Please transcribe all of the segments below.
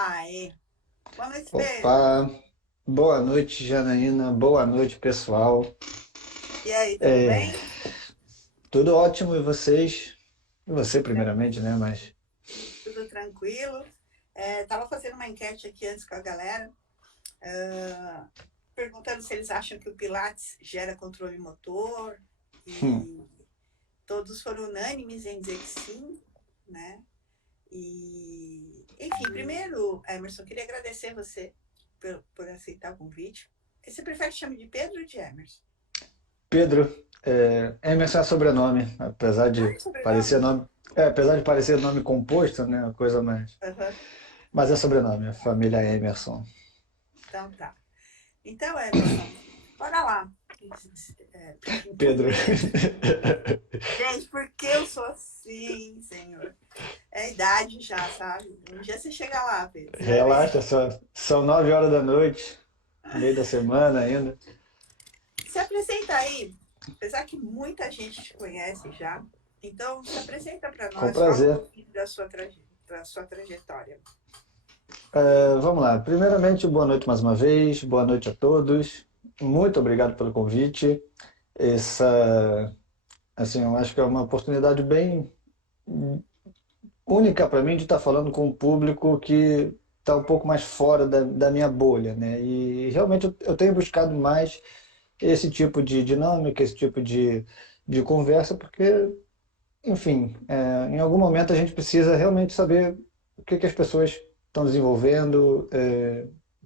Aê, boa noite, Pedro. Opa, boa noite, Janaína, boa noite, pessoal. E aí, tudo É, bem? tudo ótimo e vocês? E você, Tá primeiramente, né? Mas, tudo tranquilo. Tava fazendo uma enquete aqui antes com a galera, perguntando se eles acham que o Pilates gera controle motor, hum, e todos foram unânimes em dizer que sim, né? E, enfim, primeiro, Emerson, queria agradecer você por aceitar o convite. Você prefere que chame de Pedro ou de Emerson? Pedro, Emerson é sobrenome, Ah, é sobrenome? apesar de parecer nome composto, né? Uma coisa mais, Aham. mas é sobrenome, a família Emerson. Então tá. Então, Emerson, bora lá. Pedro, Gente, por que eu sou assim, senhor? É a idade já, sabe? Um dia você chega lá, Pedro, você vai ver. relaxa, são 9 horas da noite, meio da semana ainda. Se apresenta aí, apesar que muita gente te conhece já. Então, se apresenta para Com nós, fala um prazer. pouquinho da sua trajetória. Vamos lá. Primeiramente, boa noite mais uma vez, boa noite a todos. Muito obrigado pelo convite. Essa, assim, eu acho que é uma oportunidade bem única para mim de estar falando com um público que está um pouco mais fora da minha bolha, né? E realmente eu tenho buscado mais esse tipo de dinâmica, esse tipo de conversa, porque, enfim, em algum momento a gente precisa realmente saber o que as pessoas estão desenvolvendo,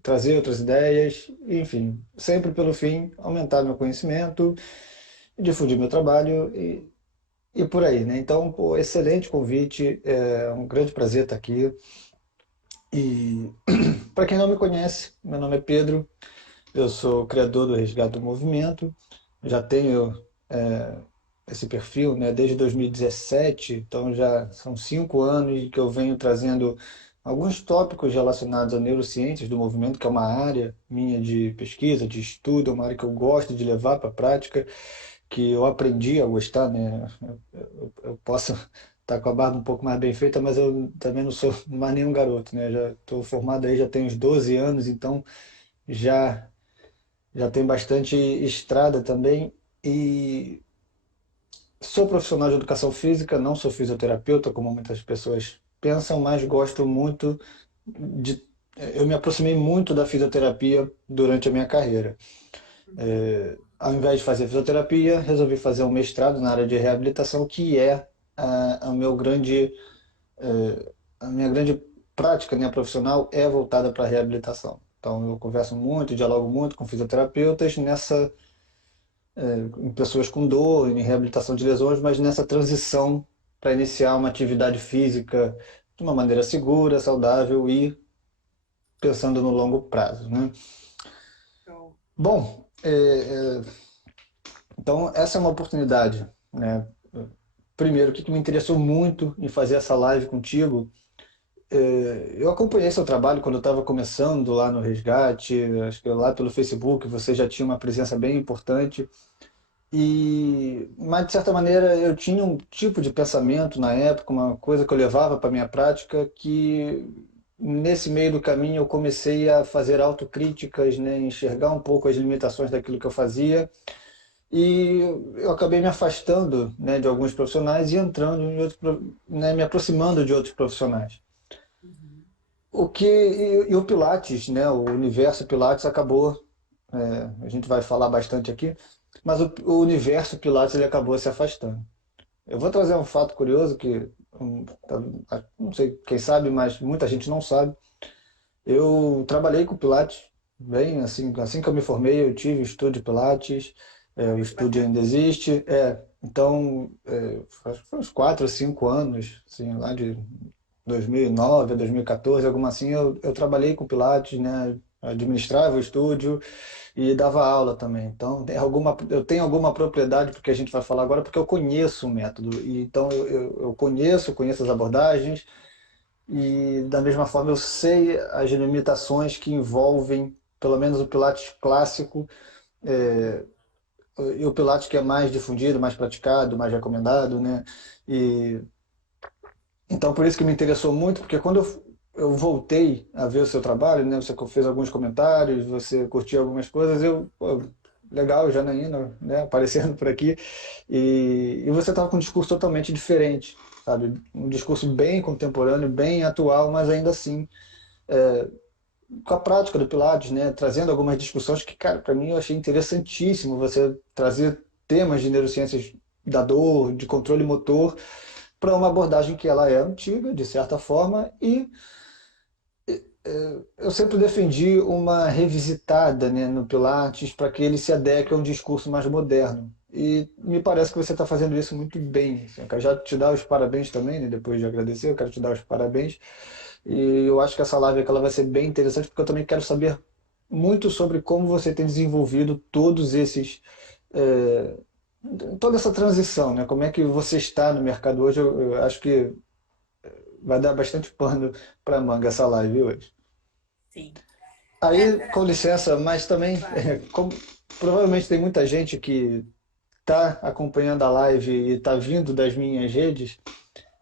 trazer outras ideias, enfim, sempre pelo fim aumentar meu conhecimento, difundir meu trabalho e por aí, né? Então, pô, excelente convite, é um grande prazer estar aqui. E para quem não me conhece, meu nome é Pedro, eu sou criador do Resgate do Movimento, já tenho esse perfil, né, desde 2017, então já são 5 anos que eu venho trazendo alguns tópicos relacionados a neurociências do movimento, que é uma área minha de pesquisa, de estudo, é uma área que eu gosto de levar para a prática, que eu aprendi a gostar, né? Eu posso estar com a barba um pouco mais bem feita, mas eu também não sou mais nenhum garoto, né? Já estou formado aí, já tenho uns 12 anos, então já já tem bastante estrada também. E sou profissional de educação física, não sou fisioterapeuta, como muitas pessoas pensam, mas gosto muito de. Eu me aproximei muito da fisioterapia durante a minha carreira. Uhum. Ao invés de fazer fisioterapia, resolvi fazer um mestrado na área de reabilitação, que é a, meu grande, a minha grande prática, né, profissional é voltada para a reabilitação. Então, eu converso muito, dialogo muito com fisioterapeutas em pessoas com dor, em reabilitação de lesões, mas nessa transição para iniciar uma atividade física de uma maneira segura, saudável e pensando no longo prazo, né? Show. Bom, então essa é uma oportunidade, né? Primeiro, o que me interessou muito em fazer essa live contigo, eu acompanhei seu trabalho quando eu estava começando lá no Resgate, acho que lá pelo Facebook você já tinha uma presença bem importante. Mas de certa maneira eu tinha um tipo de pensamento na época, uma coisa que eu levava para minha prática, que nesse meio do caminho eu comecei a fazer autocríticas, né, enxergar um pouco as limitações daquilo que eu fazia, e eu acabei me afastando, né, de alguns profissionais e entrando em outros, né, me aproximando de outros profissionais. Uhum. E o Pilates, né, o universo Pilates acabou, a gente vai falar bastante aqui, mas o universo Pilates ele acabou se afastando. Eu vou trazer um fato curioso que, não sei quem sabe, mas muita gente não sabe. Eu trabalhei com Pilates, bem assim que eu me formei, eu tive estúdio de Pilates, o Olha que estúdio bacana. ainda existe. Então, acho que foi uns 4 ou 5 anos, assim, lá de 2009 a 2014, alguma assim, eu trabalhei com Pilates, né? Administrava o estúdio e dava aula também. Então, eu tenho alguma propriedade porque a gente vai falar agora, porque eu conheço o método. E, então, eu conheço as abordagens e, da mesma forma, eu sei as limitações que envolvem, pelo menos, o Pilates clássico Uhum. e o Pilates que é mais difundido, mais praticado, mais recomendado, né? E, então, por isso que me interessou muito, porque quando eu eu voltei a ver o seu trabalho, né? Você fez alguns comentários, você curtiu algumas coisas, pô, legal, Janaína, né? Aparecendo por aqui. E você estava com um discurso totalmente diferente, sabe? Um discurso bem contemporâneo, bem atual, mas ainda assim, com a prática do Pilates, né? Trazendo algumas discussões que, cara, para mim eu achei interessantíssimo você trazer temas de neurociências da dor, de controle motor, para uma abordagem que ela é antiga, de certa forma, e eu sempre defendi uma revisitada, né, no Pilates para que ele se adeque a um discurso mais moderno. E me parece que você está fazendo isso muito bem. Assim, eu quero já te dar os parabéns também, né, depois de agradecer, eu quero te dar os parabéns. E eu acho que essa live aqui, ela vai ser bem interessante, porque eu também quero saber muito sobre como você tem desenvolvido todos esses. eh, toda essa transição, né? Como é que você está no mercado hoje? Eu acho que vai dar bastante pano para manga essa live hoje. Sim. Aí, com É, licença, mas também, claro. como provavelmente tem muita gente que está acompanhando a live e está vindo das minhas redes,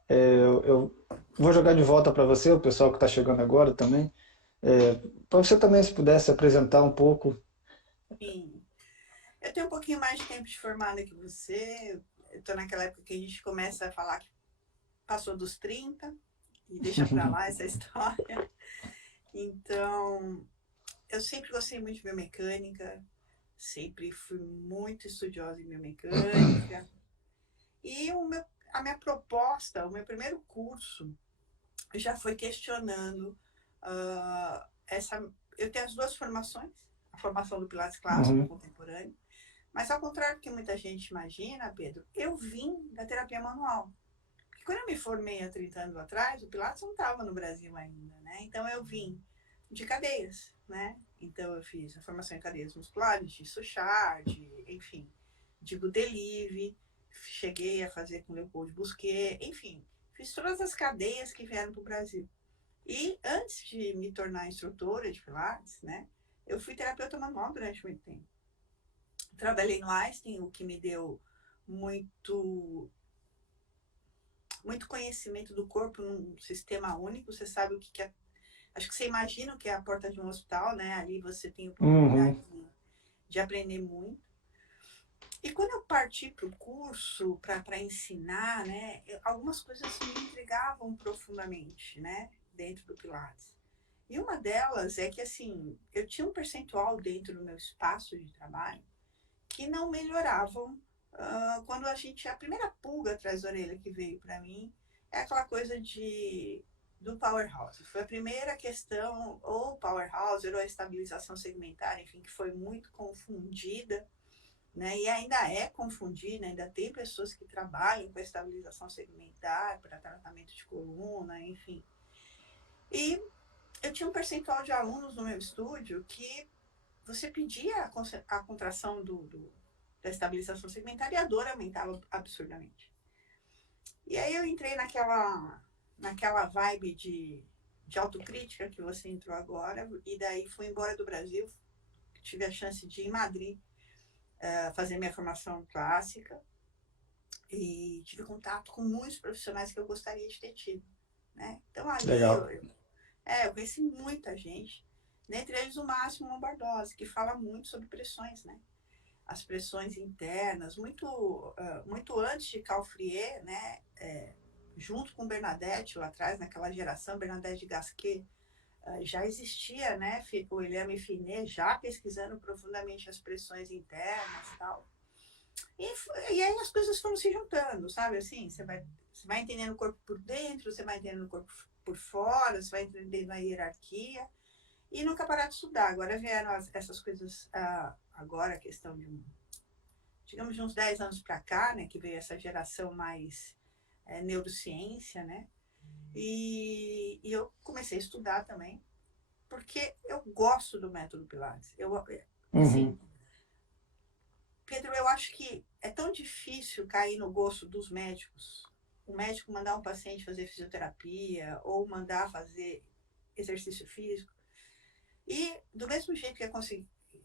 eu vou jogar de volta para você, o pessoal que está chegando agora também, para você também, se pudesse apresentar um pouco. Sim. Eu tenho um pouquinho mais de tempo de formada que você. Eu tô naquela época que a gente começa a falar que passou dos 30 e deixa pra lá essa história. Então, eu sempre gostei muito de biomecânica, sempre fui muito estudiosa em biomecânica. E a minha proposta, o meu primeiro curso, já foi questionando essa. Eu tenho as duas formações, a formação do Pilates clássico Uhum, contemporâneo, mas ao contrário do que muita gente imagina, Pedro, eu vim da terapia manual. Porque quando eu me formei há 30 anos atrás, o Pilates não estava no Brasil ainda, né? Então eu vim de cadeias, né? Então eu fiz a formação em cadeias musculares, de Suchard, enfim, de Gudelive, cheguei a fazer com Leopold Busquet, enfim, fiz todas as cadeias que vieram para o Brasil. E antes de me tornar instrutora de Pilates, né, eu fui terapeuta manual durante muito tempo. Trabalhei no Einstein, o que me deu muito muito conhecimento do corpo num sistema único. Você sabe o que é. Acho que você imagina o que é a porta de um hospital, né? Ali você tem a oportunidade uhum, de aprender muito. E quando eu parti para o curso, para ensinar, né, algumas coisas me intrigavam profundamente, né, dentro do Pilates. E uma delas é que, assim, eu tinha um percentual dentro do meu espaço de trabalho que não melhoravam quando a gente. A primeira pulga atrás da orelha que veio para mim é aquela coisa do powerhouse. Foi a primeira questão, ou powerhouse, ou a estabilização segmentar, enfim, que foi muito confundida, né? E ainda é confundida, ainda tem pessoas que trabalham com a estabilização segmentar para tratamento de coluna, enfim. E eu tinha um percentual de alunos no meu estúdio que você pedia a contração da estabilização segmentar e a dor aumentava absurdamente. E aí eu entrei naquela vibe de autocrítica que você entrou agora, e daí fui embora do Brasil, tive a chance de ir em Madrid fazer minha formação clássica e tive contato com muitos profissionais que eu gostaria de ter tido. Né? Então ali legal. eu conheci muita gente, dentre eles o Máximo Lombardozzi, que fala muito sobre pressões, né? As pressões internas, muito antes de Calfrier, né? Junto com Bernadette lá atrás, naquela geração, Bernadette de Gasquet, já existia, né? O William Finet já pesquisando profundamente as pressões internas e tal. E aí as coisas foram se juntando, sabe? Assim, você vai entendendo o corpo por dentro, você vai entendendo o corpo por fora, você vai entendendo a hierarquia e nunca parar de estudar. Agora vieram essas coisas, agora a questão digamos, de uns 10 anos para cá, né, que veio essa geração mais neurociência, né? E eu comecei a estudar também, porque eu gosto do método Pilates. Assim, Uhum. Pedro, eu acho que é tão difícil cair no gosto dos médicos. O médico mandar um paciente fazer fisioterapia ou mandar fazer exercício físico. E do mesmo jeito que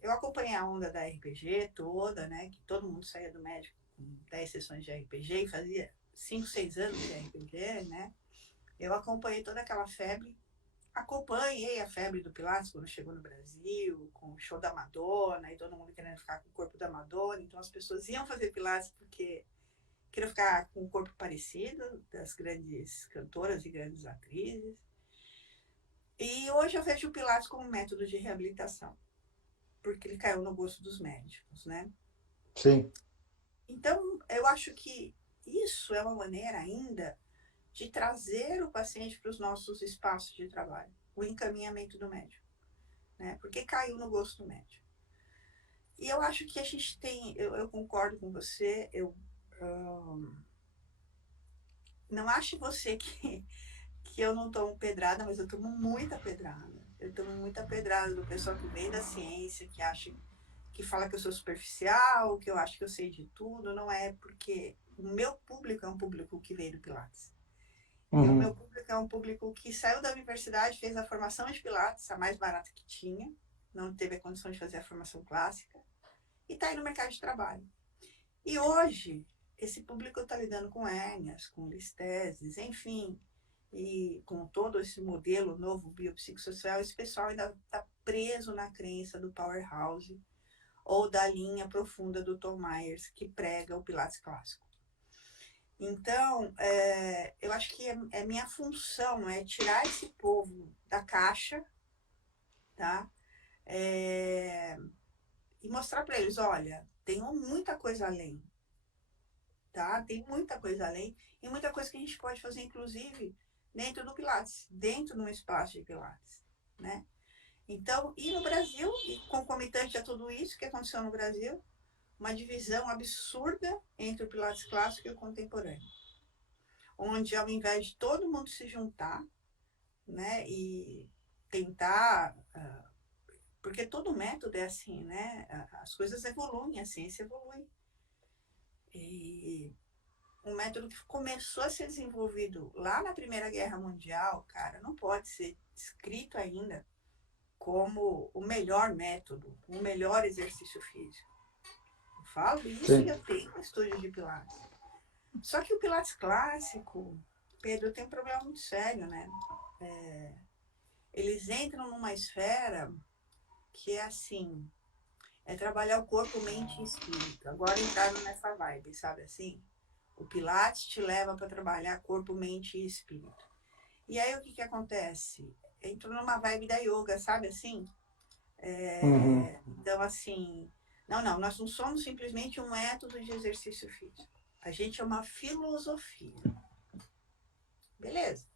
eu acompanhei a onda da RPG toda, né? Que todo mundo saía do médico com 10 sessões de RPG e fazia 5, 6 anos de RPG, né? Eu acompanhei toda aquela febre acompanhei a febre do Pilates quando chegou no Brasil, com o show da Madonna, e todo mundo querendo ficar com o corpo da Madonna. Então as pessoas iam fazer Pilates porque queriam ficar com o corpo parecido das grandes cantoras e grandes atrizes. E hoje eu vejo o Pilates como um método de reabilitação, porque ele caiu no gosto dos médicos, né? Sim. Então, eu acho que isso é uma maneira ainda de trazer o paciente para os nossos espaços de trabalho, o encaminhamento do médico, né? Porque caiu no gosto do médico. E eu acho que a gente tem, eu concordo com você, não ache você que eu não tomo pedrada, mas eu tomo muita pedrada. Eu tomo muita pedrada do pessoal que vem da ciência, que acha, que fala que eu sou superficial, que eu acho que eu sei de tudo. Não é, porque o meu público é um público que veio do Pilates. E o meu Uhum. público é um público que saiu da universidade, fez a formação de Pilates, a mais barata que tinha, não teve a condição de fazer a formação clássica, e está aí no mercado de trabalho. E hoje, esse público está lidando com hérnias, com listeses, enfim, e com todo esse modelo novo biopsicossocial, esse pessoal ainda está preso na crença do powerhouse ou da linha profunda do Tom Myers, que prega o Pilates clássico. Então, eu acho que é minha função é tirar esse povo da caixa, tá? E mostrar para eles, olha, tem muita coisa além, tá? Tem muita coisa além e muita coisa que a gente pode fazer, inclusive, dentro do Pilates, dentro de um espaço de Pilates, né? Então, e no Brasil, e concomitante a tudo isso que aconteceu no Brasil, uma divisão absurda entre o Pilates clássico e o contemporâneo, onde ao invés de todo mundo se juntar, né, e tentar, porque todo método é assim, né, as coisas evoluem, a ciência evolui, e um método que começou a ser desenvolvido lá na Primeira Guerra Mundial, cara, não pode ser descrito ainda como o melhor método, o melhor exercício físico. Eu falo isso e Sim. eu tenho um estúdio de Pilates. Só que o Pilates clássico, Pedro, tem um problema muito sério, né? Eles entram numa esfera que é assim, é trabalhar o corpo, mente e espírito. Agora entraram nessa vibe, sabe assim? O Pilates te leva para trabalhar corpo, mente e espírito. E aí o que acontece? Entrou numa vibe da yoga, sabe assim? Uhum. Então, assim, não, nós não somos simplesmente um método de exercício físico. A gente é uma filosofia. Beleza.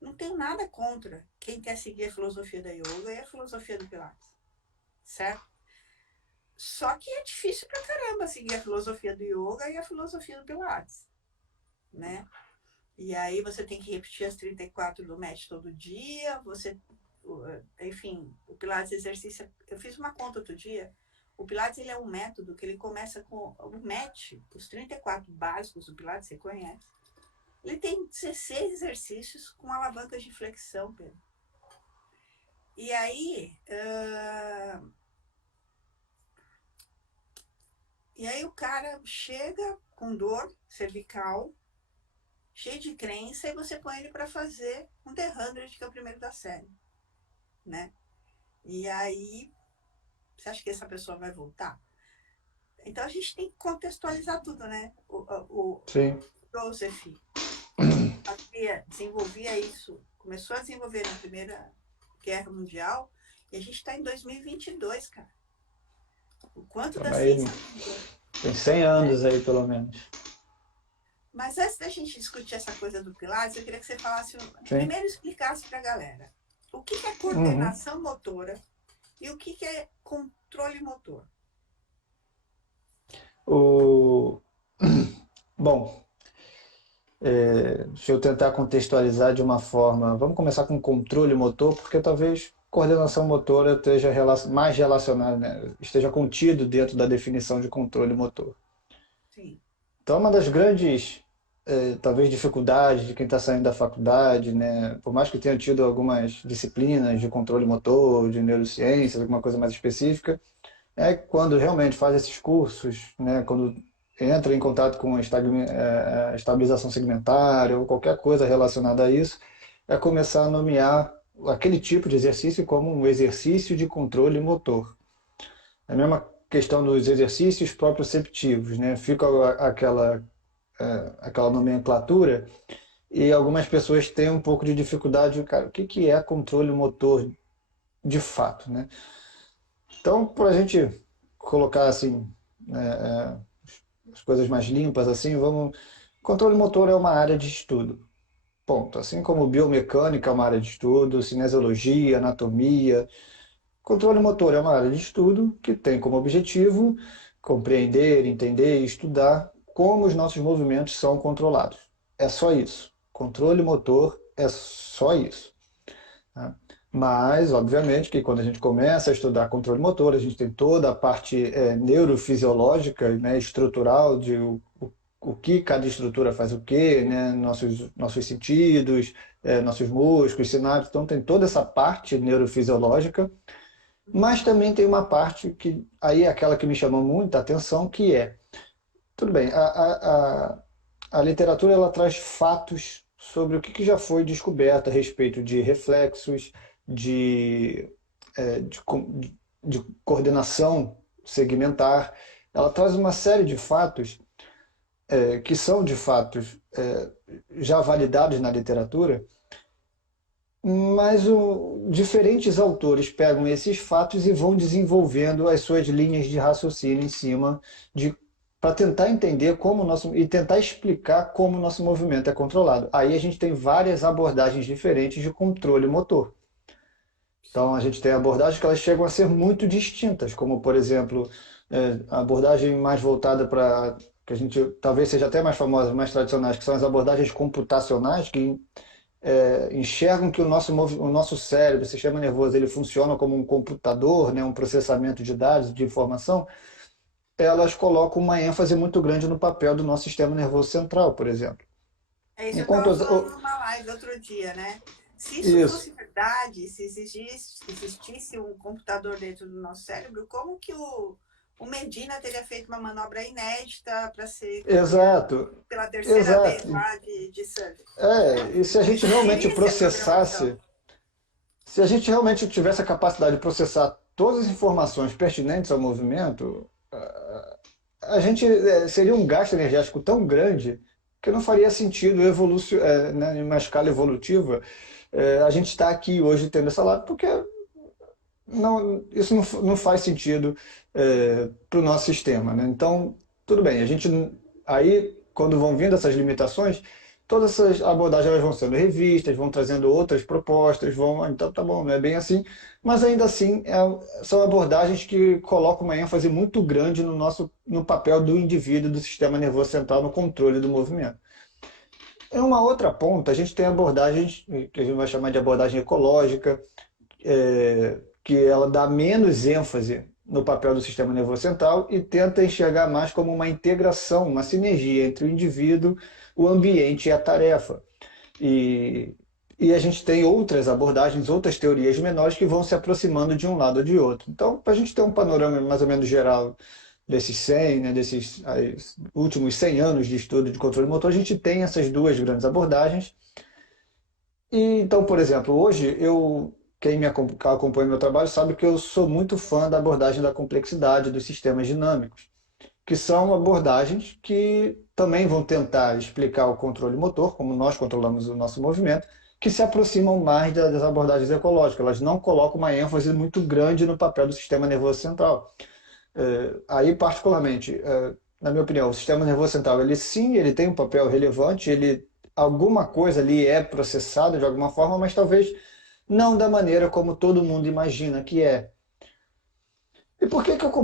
Não tenho nada contra quem quer seguir a filosofia da yoga e a filosofia do Pilates. Certo? Só que é difícil pra caramba seguir a filosofia do yoga e a filosofia do Pilates, né? E aí você tem que repetir as 34 do match todo dia, enfim, o Pilates exercício, eu fiz uma conta outro dia, o Pilates ele é um método que ele começa com o match, os 34 básicos do Pilates, você conhece, ele tem 16 exercícios com alavancas de flexão, Pedro. E aí, o cara chega com dor cervical, cheio de crença, e você põe ele para fazer um The 100, que é o primeiro da série, né? E aí, você acha que essa pessoa vai voltar? Então a gente tem que contextualizar tudo, né? O Sim. Joseph desenvolvia isso, começou a desenvolver na Primeira Guerra Mundial, e a gente está em 2022, cara. O quanto da Aí, ciência mudou, tem 100 né? anos aí, pelo menos. Mas antes da gente discutir essa coisa do Pilates, eu queria que você falasse, Sim. primeiro explicasse para a galera o que é Uhum. coordenação motora e o que é controle motor. O... Bom, deixa eu tentar contextualizar de uma forma. Vamos começar com controle motor, porque talvez coordenação motora esteja mais relacionada, né? Esteja contido dentro da definição de controle motor. Sim. Então, uma das grandes, talvez, dificuldades de quem está saindo da faculdade, né? Por mais que tenha tido algumas disciplinas de controle motor, de neurociências, alguma coisa mais específica, é quando realmente faz esses cursos, né? Quando entra em contato com estabilização segmentária ou qualquer coisa relacionada a isso, é começar a nomear aquele tipo de exercício como um exercício de controle motor. A mesma questão dos exercícios proprioceptivos, né? Fica aquela nomenclatura e algumas pessoas têm um pouco de dificuldade, cara, o que que é controle motor de fato, né? Então, para a gente colocar assim, as coisas mais limpas assim, vamos. Controle motor é uma área de estudo. Ponto. Assim como biomecânica é uma área de estudo, cinesiologia, anatomia. Controle motor é uma área de estudo que tem como objetivo compreender, entender e estudar como os nossos movimentos são controlados. É só isso. Controle motor é só isso. Tá? Mas, obviamente, que quando a gente começa a estudar controle motor, a gente tem toda a parte neurofisiológica, né, estrutural, de o que cada estrutura faz o quê, né, nossos sentidos, nossos músculos, sinapses. Então, tem toda essa parte neurofisiológica, mas também tem uma parte que, aí é aquela que me chamou muita atenção, que é, tudo bem, a literatura ela traz fatos sobre o que já foi descoberto a respeito de reflexos, de, eh, de, co- de coordenação segmentar. Ela traz uma série de fatos que são de fatos já validados na literatura, mas diferentes autores pegam esses fatos e vão desenvolvendo as suas linhas de raciocínio em cima de para tentar entender como o nosso e tentar explicar como o nosso movimento é controlado. Aí a gente tem várias abordagens diferentes de controle motor. Então a gente tem abordagens que elas chegam a ser muito distintas, como por exemplo, a abordagem mais voltada para que a gente talvez seja até mais famosa, mais tradicionais, que são as abordagens computacionais, que enxergam que o nosso cérebro, o sistema nervoso, ele funciona como um computador, né, um processamento de dados, de informação, elas colocam uma ênfase muito grande no papel do nosso sistema nervoso central, por exemplo. É isso, eu Enquanto estava falando numa live outro dia, né? Se isso isso, fosse verdade, se existisse um computador dentro do nosso cérebro, como que o Medina teria feito uma manobra inédita para ser campeão exato, pela terceira vez exato. lá de surf? Né? E se a gente realmente Existiria a programação. processasse, se a gente realmente tivesse a capacidade de processar todas as informações pertinentes ao movimento, a gente seria um gasto energético tão grande que não faria sentido né, em uma escala evolutiva a gente estar aqui hoje tendo essa live, porque isso não faz sentido para o nosso sistema, né? Então, tudo bem, a gente aí quando vão vindo essas limitações, todas essas abordagens elas vão sendo revistas, vão trazendo outras propostas, então tá bom, não é bem assim, mas ainda assim são abordagens que colocam uma ênfase muito grande no papel do indivíduo, do sistema nervoso central no controle do movimento. Em uma outra ponta, a gente tem abordagens que a gente vai chamar de abordagem ecológica, que ela dá menos ênfase no papel do sistema nervoso central e tenta enxergar mais como uma integração, uma sinergia entre o indivíduo, o ambiente e a tarefa. E, e a gente tem outras abordagens, outras teorias menores que vão se aproximando de um lado ou de outro. Então, para a gente ter um panorama mais ou menos geral desses 100, né, desses últimos 100 anos de estudo de controle motor, a gente tem essas duas grandes abordagens. E, então, por exemplo, hoje quem me acompanha no meu trabalho sabe que eu sou muito fã da abordagem da complexidade dos sistemas dinâmicos, que são abordagens que também vão tentar explicar o controle motor, como nós controlamos o nosso movimento, que se aproximam mais das abordagens ecológicas. Elas não colocam uma ênfase muito grande no papel do sistema nervoso central. Aí, particularmente, na minha opinião, o sistema nervoso central, ele sim, ele tem um papel relevante, alguma coisa ali é processada de alguma forma, mas talvez não da maneira como todo mundo imagina que é. E por que que eu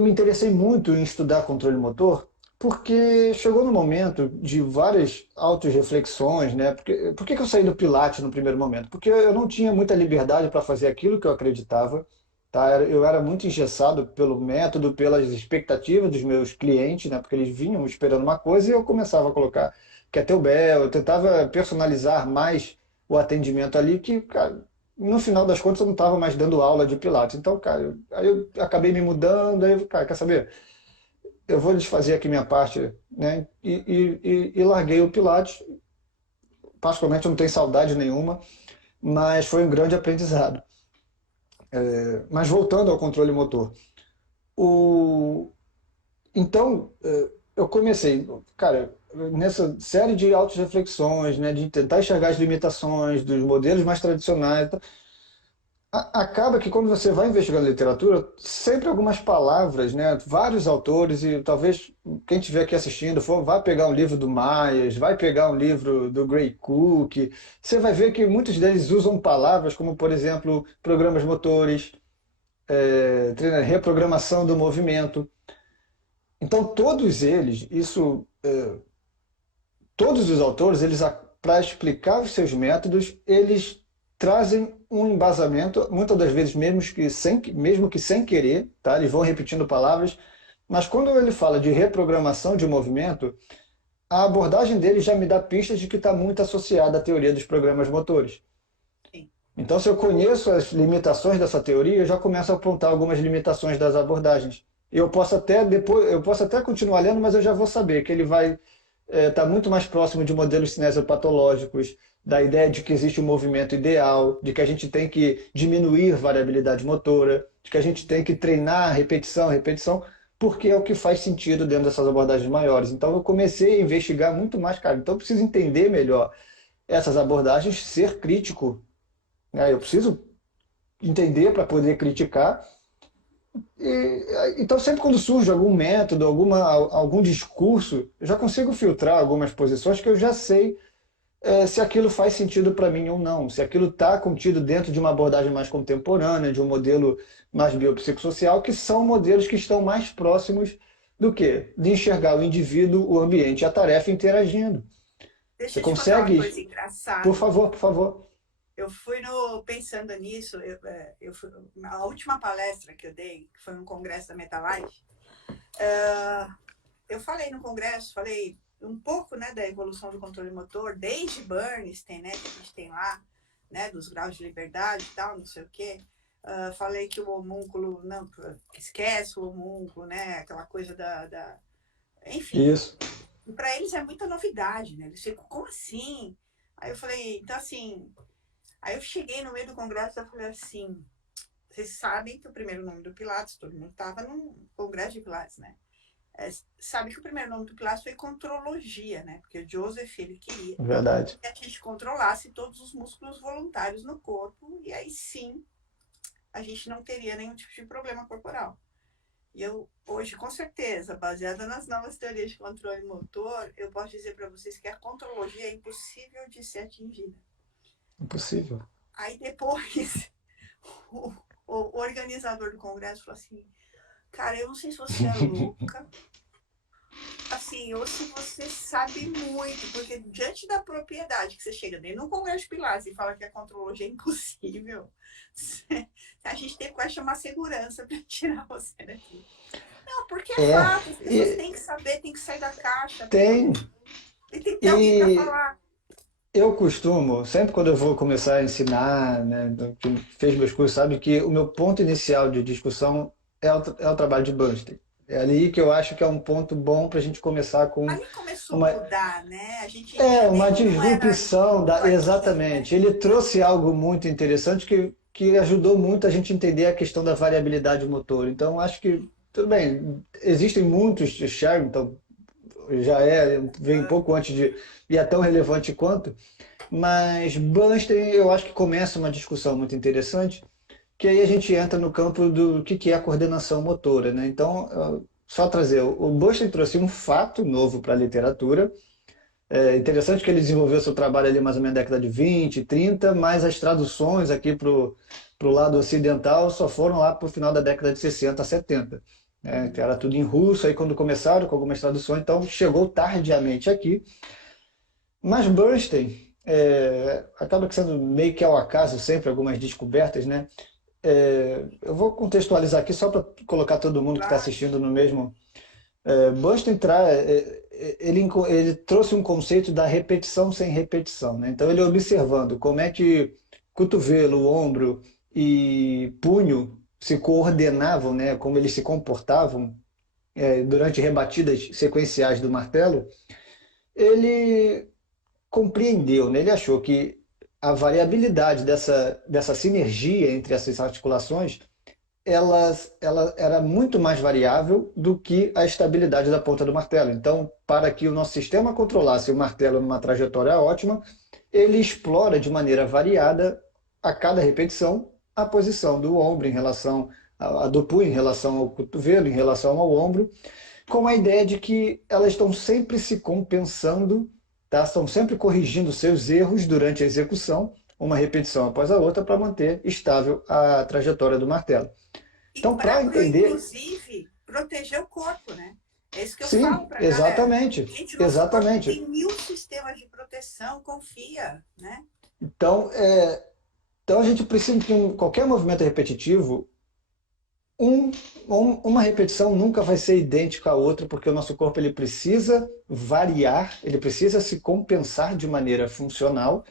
me interessei muito em estudar controle motor? Porque chegou no momento de várias autorreflexões, né? Por que que eu saí do Pilates no primeiro momento? Porque eu não tinha muita liberdade para fazer aquilo que eu acreditava, tá? Eu era muito engessado pelo método, pelas expectativas dos meus clientes, né? Porque eles vinham esperando uma coisa e eu começava a colocar kettlebell, eu tentava personalizar mais o atendimento ali, que, cara, no final das contas eu não estava mais dando aula de Pilates. Então, cara, aí eu acabei me mudando, aí, cara, quer saber? Eu vou desfazer aqui minha parte, né? E larguei o Pilates. Particularmente eu não tenho saudade nenhuma. mas foi um grande aprendizado. Mas voltando ao controle motor, o, então eu comecei, cara, nessa série de autorreflexões, né, de tentar enxergar as limitações dos modelos mais tradicionais. Acaba que quando você vai investigando literatura, sempre algumas palavras, né? Vários autores, e talvez quem estiver aqui assistindo vai pegar um livro do Myers, vai pegar um livro do Gray Cook, você vai ver que muitos deles usam palavras como, por exemplo, programas motores, reprogramação do movimento. Então, todos eles, todos os autores, eles para explicar os seus métodos, eles trazem um embasamento, muitas das vezes mesmo que sem querer, tá? Eles vão repetindo palavras, mas quando ele fala de reprogramação de movimento, a abordagem dele já me dá pistas de que está muito associada à teoria dos programas motores. Sim. Então, se eu conheço as limitações dessa teoria, eu já começo a apontar algumas limitações das abordagens. Eu posso até continuar lendo, mas eu já vou saber que ele vai estar muito mais próximo de modelos cinesiopatológicos, da ideia de que existe um movimento ideal, de que a gente tem que diminuir variabilidade motora, de que a gente tem que treinar repetição, repetição, porque é o que faz sentido dentro dessas abordagens maiores. Então eu comecei a investigar muito mais, cara. Então eu preciso entender melhor essas abordagens, ser crítico, né? Eu preciso entender para poder criticar. Então, sempre quando surge algum método, algum discurso, eu já consigo filtrar algumas posições que eu já sei se aquilo faz sentido para mim ou não, se aquilo está contido dentro de uma abordagem mais contemporânea, de um modelo mais biopsicossocial, que são modelos que estão mais próximos do que? De enxergar o indivíduo, o ambiente e a tarefa interagindo. Deixa Você eu te contar uma consegue? coisa Por engraçada. favor, por favor. Eu fui pensando nisso, a última palestra que eu dei, que foi no congresso da Metalife, eu falei no congresso, falei um pouco, né, da evolução do controle motor, desde Bernstein, né, que a gente tem lá, né, dos graus de liberdade e tal, não sei o quê. Falei que o homúnculo, não, esquece o homúnculo, né, aquela coisa enfim, Isso. para eles é muita novidade, né, eles ficam, como assim? Aí eu falei, então assim, aí eu cheguei no meio do congresso e falei assim, vocês sabem que o primeiro nome do Pilates, todo mundo estava num congresso de Pilates, né? Sabe que o primeiro nome do Pilates foi contrologia, né? Porque o Joseph, ele queria Verdade. que a gente controlasse todos os músculos voluntários no corpo, e aí sim a gente não teria nenhum tipo de problema corporal. E eu, hoje, com certeza, baseada nas novas teorias de controle motor, eu posso dizer para vocês que a contrologia é impossível de ser atingida. Impossível. Aí depois, o, o organizador do congresso falou assim, cara, eu não sei se você é louca, assim, ou se você sabe muito, porque diante da propriedade que você chega dentro de um congresso de Pilates e fala que a contrologia é impossível, a gente tem que chamar segurança para tirar você daqui. Não, porque é É, fato, as pessoas têm que saber, têm que sair da caixa, pelo amor tem. de Deus. E tem que ter alguém para E falar. eu costumo, sempre quando eu vou começar a ensinar, né, quem fez meus cursos sabe que o meu ponto inicial de discussão é o trabalho de Bernstein. É ali que eu acho que é um ponto bom para a gente começar com Ali começou a uma, mudar, né? A gente uma entendeu que não era disrupção tudo aquilo, né? exatamente. Ele trouxe algo muito interessante que ajudou muito a gente entender a questão da variabilidade motor. Então, acho que, tudo bem, existem muitos Sherrington, vem pouco antes de, e é tão relevante quanto, mas Bernstein eu acho que começa uma discussão muito interessante, que aí a gente entra no campo do que é a coordenação motora, né? Então, só trazer, o Bernstein trouxe um fato novo para a literatura. É interessante que ele desenvolveu seu trabalho ali mais ou menos na década de 20, 30, mas as traduções aqui para o lado ocidental só foram lá para o final da década de 60, 70. Né? Que era tudo em russo, aí quando começaram com algumas traduções, então chegou tardiamente aqui. Mas Bernstein acaba que sendo meio que ao acaso sempre algumas descobertas, né? Eu vou contextualizar aqui só para colocar todo mundo que está Claro. assistindo no mesmo. Bernstein ele trouxe um conceito da repetição sem repetição, né? Então ele observando como é que cotovelo, ombro e punho se coordenavam, né? Como eles se comportavam durante rebatidas sequenciais do martelo, ele compreendeu, né? Ele achou que a variabilidade dessa sinergia entre essas articulações, ela era muito mais variável do que a estabilidade da ponta do martelo. Então, para que o nosso sistema controlasse o martelo numa trajetória ótima, ele explora de maneira variada a cada repetição a posição do ombro em relação a do punho em relação ao cotovelo, em relação ao ombro, com a ideia de que elas estão sempre se compensando, tá? Estão sempre corrigindo seus erros durante a execução, uma repetição após a outra, para manter estável a trajetória do martelo. E Então, para para, entender... inclusive, proteger o corpo, né? É isso que eu falo Sim, para a galera. exatamente, Gente, nosso corpo exatamente. tem 1000 sistemas de proteção, confia, né? Então, então a gente precisa que qualquer movimento repetitivo, um, uma repetição nunca vai ser idêntica à outra, porque o nosso corpo ele precisa variar, ele precisa se compensar de maneira funcional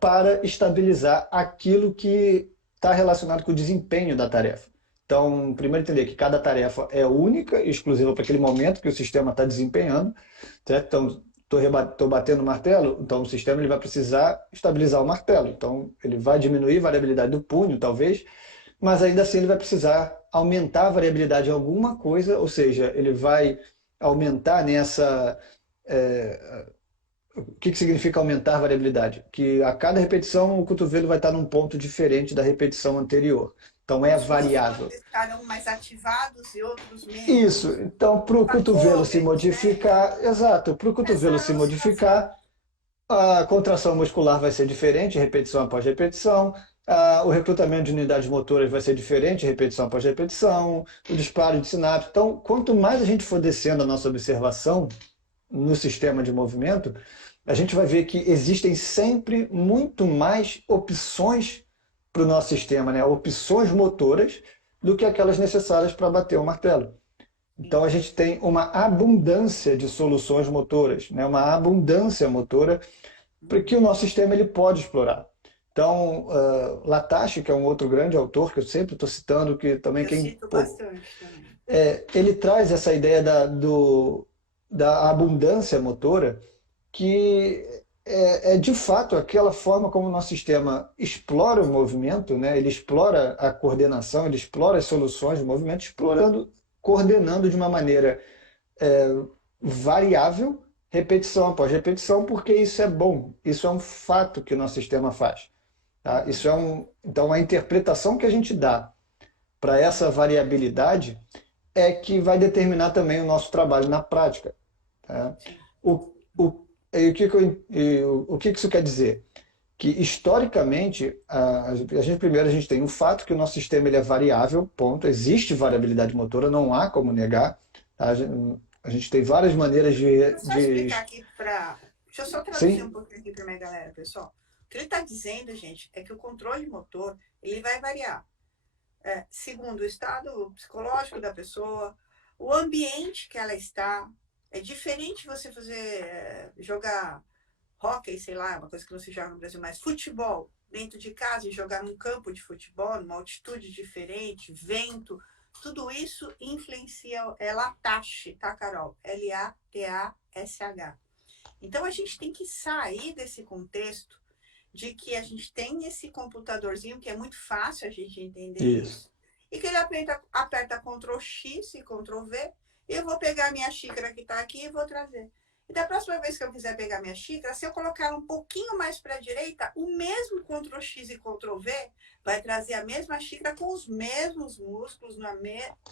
para estabilizar aquilo que está relacionado com o desempenho da tarefa. Então, primeiro entender que cada tarefa é única e exclusiva para aquele momento que o sistema está desempenhando, certo? Então, estou batendo o martelo, então o sistema ele vai precisar estabilizar o martelo. Então, ele vai diminuir a variabilidade do punho, talvez, mas ainda assim ele vai precisar aumentar a variabilidade em alguma coisa, ou seja, ele vai aumentar nessa... o que significa aumentar a variabilidade? Que a cada repetição o cotovelo vai estar num ponto diferente da repetição anterior. Então é Os músculos variável. estarão mais ativados e outros Isso, menos. então para o cotovelo se Fatores, né? modificar, exato, para o cotovelo Essa se oscilação. modificar, a contração muscular vai ser diferente, repetição após repetição, o recrutamento de unidades motoras vai ser diferente, repetição após repetição, o disparo de sinapse. Então, quanto mais a gente for descendo a nossa observação no sistema de movimento, a gente vai ver que existem sempre muito mais opções para o nosso sistema, né? Opções motoras, do que aquelas necessárias para bater o martelo. Então a gente tem uma abundância de soluções motoras, né? Uma abundância motora que o nosso sistema ele pode explorar. Então, Latache, que é um outro grande autor que eu sempre estou citando, que também Eu cito bastante também. ele traz essa ideia da abundância motora, que é de fato aquela forma como o nosso sistema explora o movimento, né? Ele explora a coordenação, ele explora as soluções de movimento, explorando, coordenando de uma maneira é, variável, repetição após repetição, porque isso é bom, isso é um fato que o nosso sistema faz. Tá? Então, a interpretação que a gente dá para essa variabilidade é que vai determinar também o nosso trabalho na prática. Tá? Sim. O que isso quer dizer? Que historicamente, primeiro a gente tem o fato que o nosso sistema ele é variável, ponto. Existe variabilidade motora, não há como negar. Tá? A gente tem várias maneiras Deixa eu só explicar aqui para. Deixa eu só traduzir um Sim, pouquinho aqui para minha galera, pessoal. O que ele está dizendo, gente, é que o controle motor ele vai variar. Segundo o estado psicológico da pessoa, o ambiente que ela está. É diferente você jogar hóquei, sei lá, uma coisa que não se joga no Brasil, mas futebol dentro de casa e jogar num campo de futebol, numa altitude diferente, vento, tudo isso influencia, é latache, tá, Carol? L-A-T-A-S-H. Então a gente tem que sair desse contexto de que a gente tem esse computadorzinho que é muito fácil a gente entender isso. isso, e que ele aperta Ctrl X e Ctrl V, e eu vou pegar a minha xícara que está aqui e vou trazer. E da próxima vez que eu quiser pegar minha xícara, se eu colocar um pouquinho mais para a direita, o mesmo Ctrl X e Ctrl V vai trazer a mesma xícara com os mesmos músculos.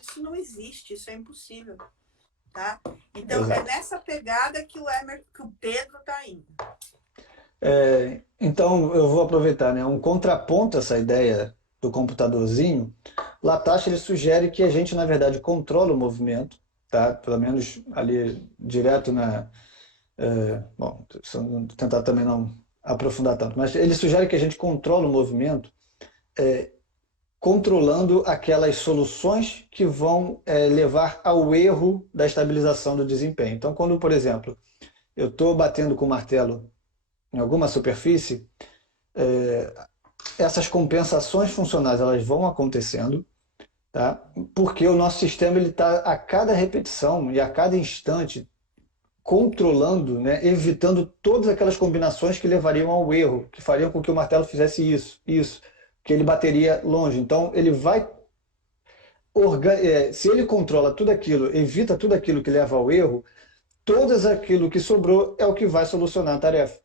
Isso não existe, isso é impossível. Tá? Então, Exato. é nessa pegada que o Pedro está indo. Então, eu vou aproveitar, né? Um contraponto a essa ideia do computadorzinho, Latache ele sugere que a gente, na verdade, controla o movimento, tá? Pelo menos ali direto na... bom, vou tentar também não aprofundar tanto, mas ele sugere que a gente controla o movimento controlando aquelas soluções que vão levar ao erro da estabilização do desempenho. Então, quando, por exemplo, eu estou batendo com o martelo em alguma superfície, essas compensações funcionais elas vão acontecendo, tá? Porque o nosso sistema está a cada repetição e a cada instante controlando, né, evitando todas aquelas combinações que levariam ao erro, que fariam com que o martelo fizesse isso, que ele bateria longe. Então, ele vai se ele controla tudo aquilo, evita tudo aquilo que leva ao erro, todo aquilo que sobrou é o que vai solucionar a tarefa.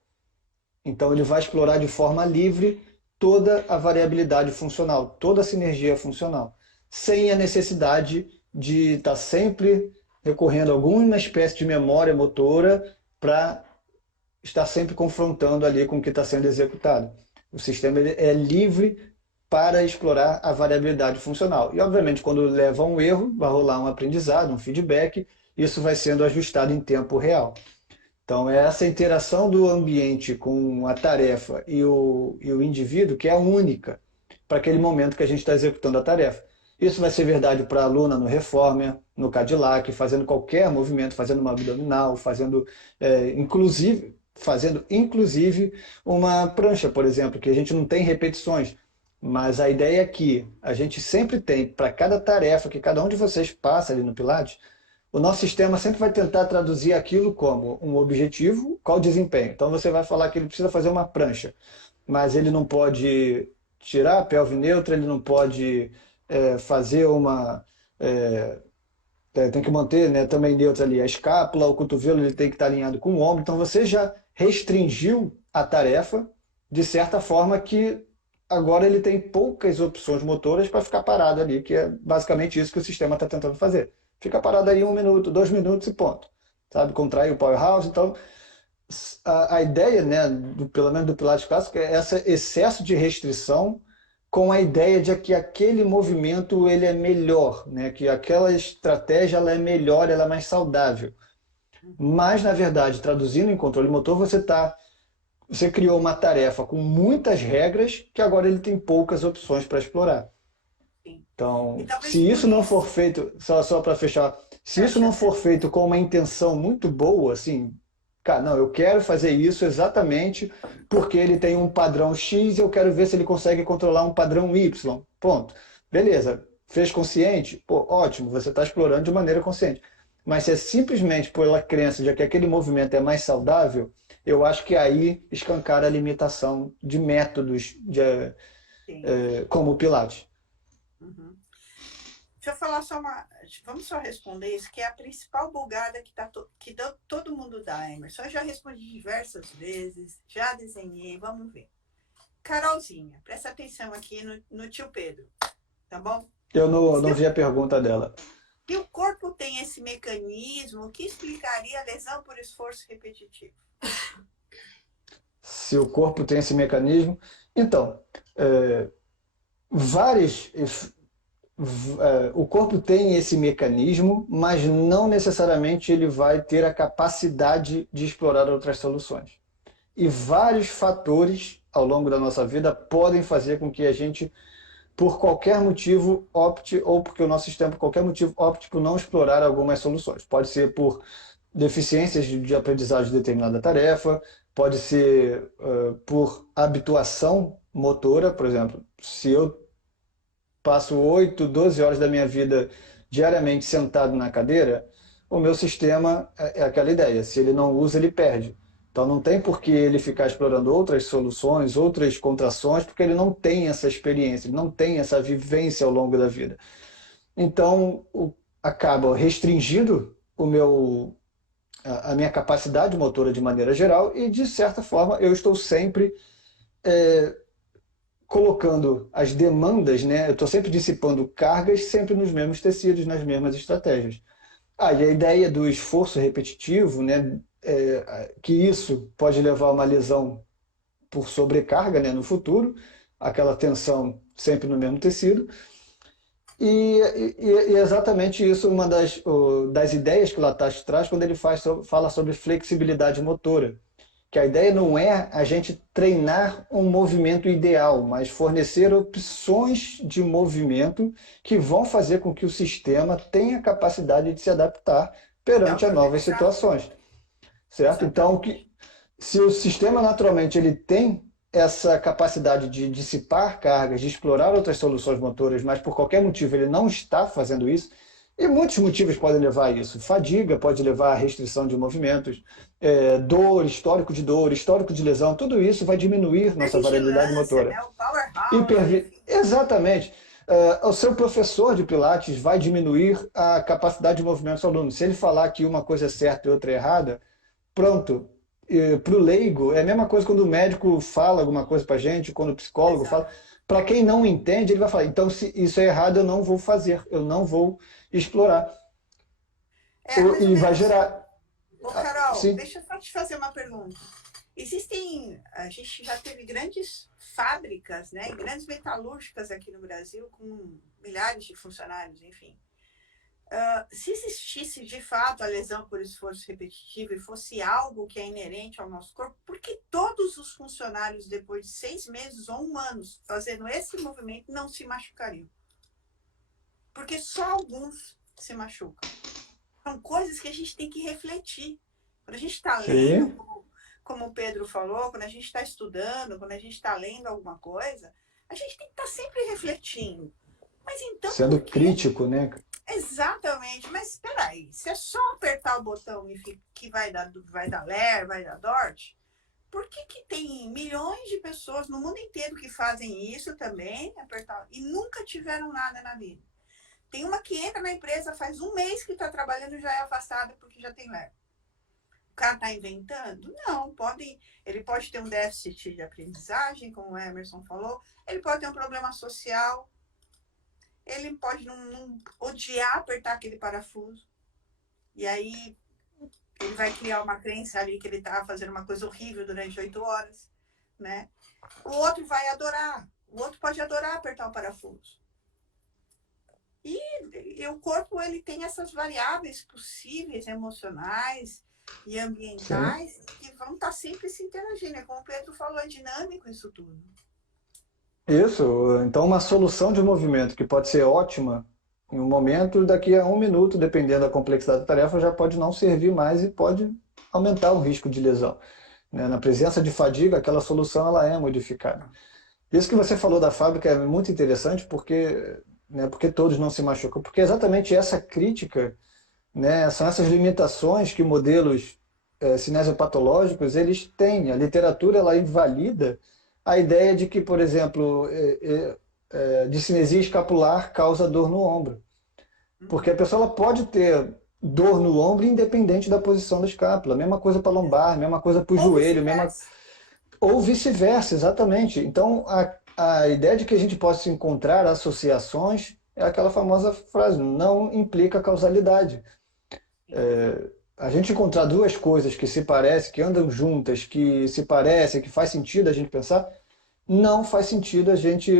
Então ele vai explorar de forma livre toda a variabilidade funcional, toda a sinergia funcional, sem a necessidade de estar sempre recorrendo a alguma espécie de memória motora para estar sempre confrontando ali com o que está sendo executado. O sistema ele é livre para explorar a variabilidade funcional. E, obviamente, quando leva a um erro, vai rolar um aprendizado, um feedback, isso vai sendo ajustado em tempo real. Então, é essa interação do ambiente com a tarefa e o indivíduo que é única para aquele momento que a gente está executando a tarefa. Isso vai ser verdade para a aluna no Reformer, no Cadillac, fazendo qualquer movimento, fazendo uma abdominal, fazendo inclusive uma prancha, por exemplo, que a gente não tem repetições. Mas a ideia é que a gente sempre tem, para cada tarefa que cada um de vocês passa ali no Pilates, o nosso sistema sempre vai tentar traduzir aquilo como um objetivo, qual o desempenho. Então você vai falar que ele precisa fazer uma prancha, mas ele não pode tirar a pelve neutra, ele não pode fazer uma... tem que manter, né, também neutra ali a escápula, o cotovelo ele tem que estar alinhado com o ombro. Então você já restringiu a tarefa de certa forma que agora ele tem poucas opções motoras para ficar parado ali, que é basicamente isso que o sistema está tentando fazer. Fica parado aí 1 minuto, 2 minutos e ponto. Sabe? Contrai o powerhouse. Então, a ideia, né, pelo menos do Pilates clássico, é esse excesso de restrição com a ideia de que aquele movimento ele é melhor, né, que aquela estratégia ela é melhor, ela é mais saudável. Mas, na verdade, traduzindo em controle motor, você criou uma tarefa com muitas regras que agora ele tem poucas opções para explorar. Sim. Então, Então, se isso não for feito, só para fechar, se isso não for feito com uma intenção muito boa, assim, cara, não, eu quero fazer isso exatamente porque ele tem um padrão X e eu quero ver se ele consegue controlar um padrão Y. Ponto. Beleza. Fez consciente? Pô, ótimo, você está explorando de maneira consciente. Mas se é simplesmente pela crença de que aquele movimento é mais saudável, eu acho que aí escancara a limitação de métodos como o Pilates. Uhum. Deixa eu falar só vamos só responder isso, que é a principal bugada que todo mundo dá, Emerson. Eu já respondi diversas vezes, já desenhei, vamos ver. Carolzinha, presta atenção aqui no tio Pedro, tá bom? Eu não vi a pergunta dela. E o corpo tem esse mecanismo que explicaria a lesão por esforço repetitivo? Se o corpo tem esse mecanismo... Então, o corpo tem esse mecanismo, mas não necessariamente ele vai ter a capacidade de explorar outras soluções. E vários fatores ao longo da nossa vida podem fazer com que a gente, por qualquer motivo, opte, ou porque o nosso sistema, por qualquer motivo, opte por não explorar algumas soluções. Pode ser por deficiências de aprendizagem de determinada tarefa, pode ser por habituação motora, por exemplo, se eu passo 8, 12 horas da minha vida diariamente sentado na cadeira, o meu sistema é aquela ideia, se ele não usa, ele perde. Então não tem por que ele ficar explorando outras soluções, outras contrações, porque ele não tem essa experiência, ele não tem essa vivência ao longo da vida. Então acaba restringindo a minha capacidade motora de maneira geral e, de certa forma, eu estou sempre colocando as demandas, né? Eu estou sempre dissipando cargas, sempre nos mesmos tecidos, nas mesmas estratégias. E a ideia do esforço repetitivo, né? Que isso pode levar a uma lesão por sobrecarga, né? No futuro, aquela tensão sempre no mesmo tecido. E exatamente isso, uma das ideias que o Latache traz quando ele fala sobre flexibilidade motora. Que a ideia não é a gente treinar um movimento ideal, mas fornecer opções de movimento que vão fazer com que o sistema tenha a capacidade de se adaptar perante a novas situações. Certo? Então, se o sistema naturalmente ele tem essa capacidade de dissipar cargas, de explorar outras soluções motoras, mas por qualquer motivo ele não está fazendo isso, E muitos motivos podem levar a isso. Fadiga pode levar a restrição de movimentos, dor, histórico de lesão, tudo isso vai diminuir nossa variabilidade Vigilância, motora. né? O powerhouse, enfim. Exatamente. O seu professor de Pilates vai diminuir a capacidade de movimento do seu aluno. Se ele falar que uma coisa é certa e outra é errada, pronto. Para o leigo, é a mesma coisa quando o médico fala alguma coisa para a gente, quando o psicólogo Exato. fala. Para quem não entende, ele vai falar, então se isso é errado, eu não vou fazer, eu não vou explorar. É, mais ou E vai menos. gerar. Ô, Carol, Sim, deixa eu só te fazer uma pergunta. A gente já teve grandes fábricas, né, grandes metalúrgicas aqui no Brasil, com milhares de funcionários, enfim. Se existisse de fato a lesão por esforço repetitivo e fosse algo que é inerente ao nosso corpo, por que todos os funcionários, depois de 6 meses ou 1 ano fazendo esse movimento, não se machucariam? Porque só alguns se machucam. São coisas que a gente tem que refletir. Quando a gente está lendo, sim. como o Pedro falou, quando a gente está estudando, quando a gente está lendo alguma coisa, a gente tem que estar sempre refletindo. Mas então, Sendo por quê? crítico, né? Exatamente, mas espera aí, se é só apertar o botão e que vai dar ler, vai dar dort, por que tem milhões de pessoas no mundo inteiro que fazem isso também, apertar, e nunca tiveram nada na vida? Tem uma que entra na empresa, faz 1 mês que está trabalhando e já é afastada porque já tem ler. O cara está inventando? Não, ele pode ter um déficit de aprendizagem, como o Emerson falou, ele pode ter um problema social, ele pode não odiar apertar aquele parafuso. E aí ele vai criar uma crença ali que ele está fazendo uma coisa horrível durante 8 horas, né? O outro vai adorar. O outro pode adorar apertar o parafuso. E o corpo, ele tem essas variáveis possíveis, emocionais e ambientais, Sim. que vão estar sempre se interagindo. É como o Pedro falou, é dinâmico isso tudo. Isso. Então, uma solução de movimento que pode ser ótima em um momento, daqui a 1 minuto, dependendo da complexidade da tarefa, já pode não servir mais e pode aumentar o risco de lesão. Né? Na presença de fadiga, aquela solução ela é modificada. Isso que você falou da fábrica é muito interessante porque todos não se machucam. Porque exatamente essa crítica, né, são essas limitações que modelos cinesiopatológicos eles têm. A literatura ela invalida a ideia de que, por exemplo, discinesia escapular causa dor no ombro. Porque a pessoa ela pode ter dor no ombro independente da posição da escápula. Mesma coisa para lombar, mesma coisa para o Ou joelho, vice-versa. ou vice-versa, exatamente. Então, a ideia de que a gente possa encontrar associações é aquela famosa frase, não implica causalidade. A gente encontrar duas coisas que se parecem, que andam juntas, que se parecem, que faz sentido a gente pensar, não faz sentido a gente,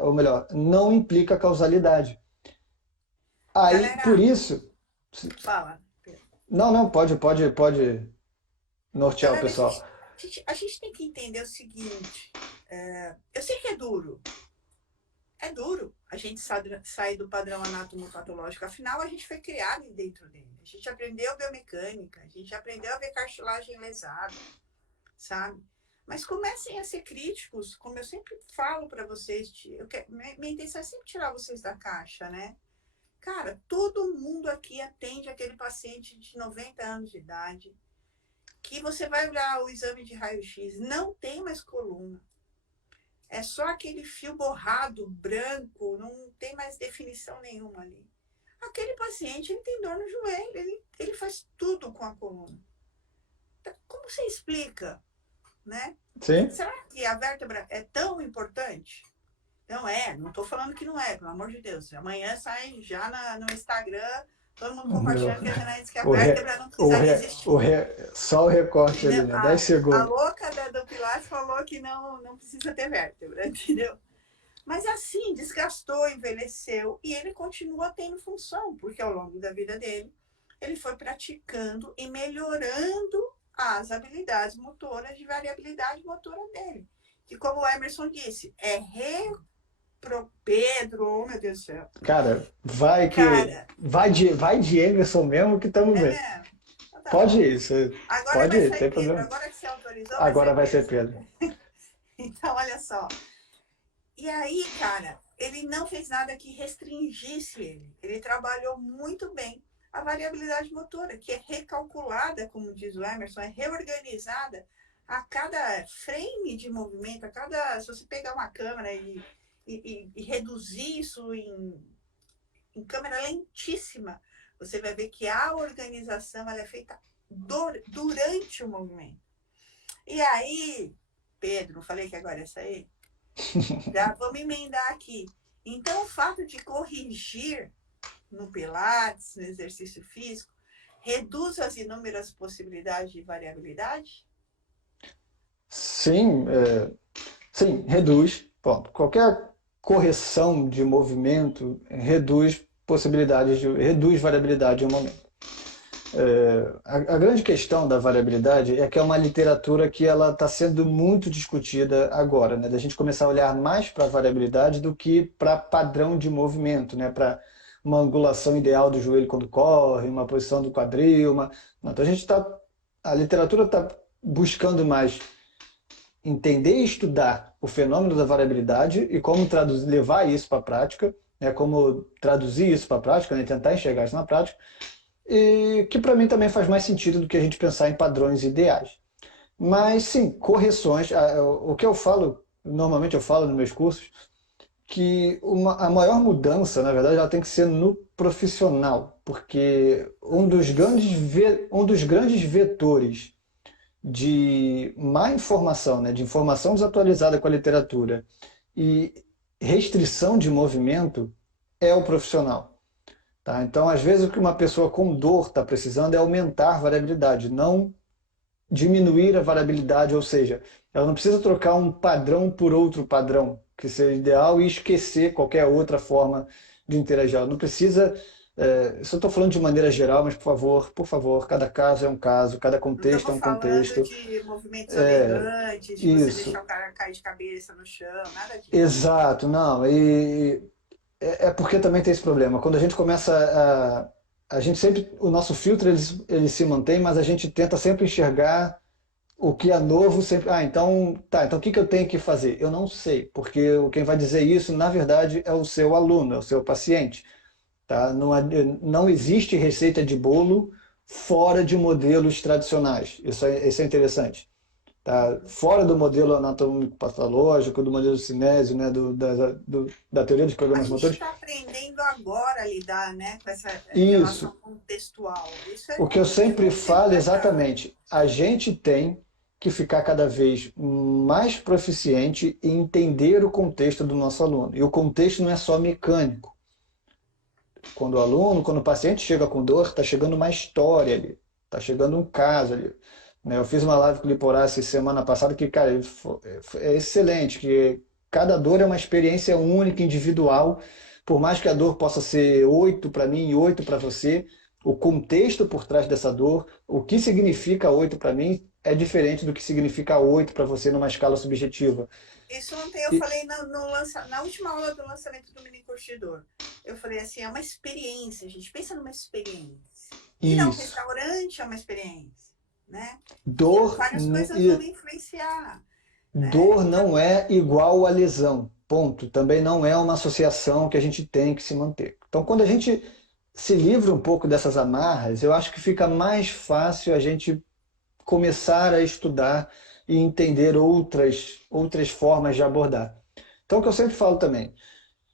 ou melhor, não implica causalidade. Aí, por Galera, isso, fala. não, pode nortear o Galera, pessoal. a gente tem que entender o seguinte. Eu sei que é duro. É duro a gente sair do padrão anatomopatológico. Afinal, a gente foi criado dentro dele. A gente aprendeu biomecânica, a gente aprendeu a ver cartilagem lesada, sabe? Mas comecem a ser críticos, como eu sempre falo para vocês. Minha intenção é sempre tirar vocês da caixa, né? Cara, todo mundo aqui atende aquele paciente de 90 anos de idade, que você vai olhar o exame de raio-x, não tem mais coluna. É só aquele fio borrado, branco, não tem mais definição nenhuma ali. Aquele paciente, ele tem dor no joelho, ele faz tudo com a coluna. Como você explica, né? Sim? Será que a vértebra é tão importante? Não estou falando que não é, pelo amor de Deus. Amanhã sai já no Instagram, todo mundo compartilhando que a Janaína diz que a O re, vértebra não o precisaria re, existir. o re, só o recorte ali, Não, né? 10 a segundos. louca do Pilates falou que não precisa ter vértebra, entendeu? Mas assim, desgastou, envelheceu e ele continua tendo função, porque ao longo da vida dele, ele foi praticando e melhorando as habilidades motoras de variabilidade motora dele. Que, como o Emerson disse, pro Pedro, oh meu Deus do céu. Cara, Cara, vai de Emerson mesmo que estamos vendo. mesmo? Então tá Pode bom. ir, Agora pode vai ir, sair tem Pedro. problema. Agora que você autorizou, Agora vai ser Pedro. Pedro. Então, olha só. E aí, cara, ele não fez nada que restringisse ele. Ele trabalhou muito bem a variabilidade motora, que é recalculada, como diz o Emerson, é reorganizada a cada frame de movimento, a cada. Se você pegar uma câmera e reduzir isso em câmera lentíssima, você vai ver que a organização ela é feita durante o movimento. E aí, Pedro, falei que agora é essa aí? Já vamos emendar aqui. Então, o fato de corrigir no Pilates, no exercício físico, reduz as inúmeras possibilidades de variabilidade? Sim, sim, reduz. Bom, qualquer correção de movimento reduz reduz variabilidade em um momento. A grande questão da variabilidade é que é uma literatura que ela está sendo muito discutida agora, né? Da gente começar a olhar mais para a variabilidade do que para padrão de movimento, né? Para uma angulação ideal do joelho quando corre, uma posição do quadril, Não, então a literatura está buscando mais entender e estudar o fenômeno da variabilidade e como levar isso para a prática, né? Como traduzir isso para a prática, né? Tentar enxergar isso na prática e que para mim também faz mais sentido do que a gente pensar em padrões ideais. Mas sim, correções, o que eu falo, normalmente eu falo nos meus cursos, que a maior mudança, na verdade, ela tem que ser no profissional, porque um dos grandes vetores de má informação, né, de informação desatualizada com a literatura e restrição de movimento é o profissional. Tá? Então, às vezes, o que uma pessoa com dor está precisando é aumentar a variabilidade, não diminuir a variabilidade, ou seja, ela não precisa trocar um padrão por outro padrão, que seja ideal, e esquecer qualquer outra forma de interagir. Ela não precisa, isso eu estou falando de maneira geral, mas por favor, cada caso é um caso, cada Não contexto é estamos um falando contexto. de movimentos É, aberrantes, de você isso, deixar o cara cair de cabeça no chão, nada disso. exato, não, e é porque também tem esse problema. Quando a gente começa a gente sempre, o nosso filtro ele se mantém, mas a gente tenta sempre enxergar o que é novo sempre. Ah, então, tá, então o que que eu tenho que fazer? Eu não sei, porque quem vai dizer isso, na verdade, é o seu aluno, é o seu paciente, tá? Não existe receita de bolo fora de modelos tradicionais. Isso é interessante. Tá? Fora do modelo anatômico patológico, do modelo cinésio, né? Da teoria dos A programas gente motores. está aprendendo agora a lidar, né, com essa relação Isso, contextual. Isso o que eu é de sempre muito tempo falo é para cá. exatamente, a gente tem que ficar cada vez mais proficiente em entender o contexto do nosso aluno. E o contexto não é só mecânico. Quando o paciente chega com dor, está chegando uma história ali, está chegando um caso ali. Né? Eu fiz uma live com o Liporassi semana passada que, cara, é excelente, que cada dor é uma experiência única, individual, por mais que a dor possa ser 8 para mim e 8 para você, o contexto por trás dessa dor, o que significa 8 para mim é diferente do que significa 8 para você numa escala subjetiva. Isso ontem eu E, falei na última aula do lançamento do mini curtidor. Eu falei assim, é uma experiência, gente. Pensa numa experiência. Ir a um isso, restaurante é uma experiência, né? E dor, várias coisas vão e influenciar, né? dor não é igual a lesão, ponto. Também não é uma associação que a gente tem que se manter. Então, quando a gente se livra um pouco dessas amarras, eu acho que fica mais fácil a gente começar a estudar e entender outras formas de abordar. Então, o que eu sempre falo também,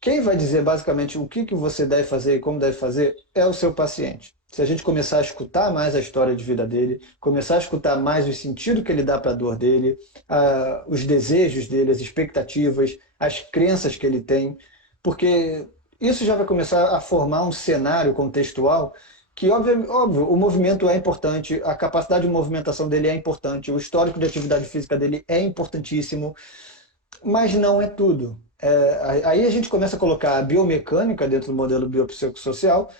quem vai dizer basicamente o que você deve fazer e como deve fazer é o seu paciente. Se a gente começar a escutar mais a história de vida dele, começar a escutar mais o sentido que ele dá para a dor dele, os desejos dele, as expectativas, as crenças que ele tem, porque isso já vai começar a formar um cenário contextual que, óbvio, o movimento é importante, a capacidade de movimentação dele é importante, o histórico de atividade física dele é importantíssimo, mas não é tudo. Aí a gente começa a colocar a biomecânica dentro do modelo biopsicossocial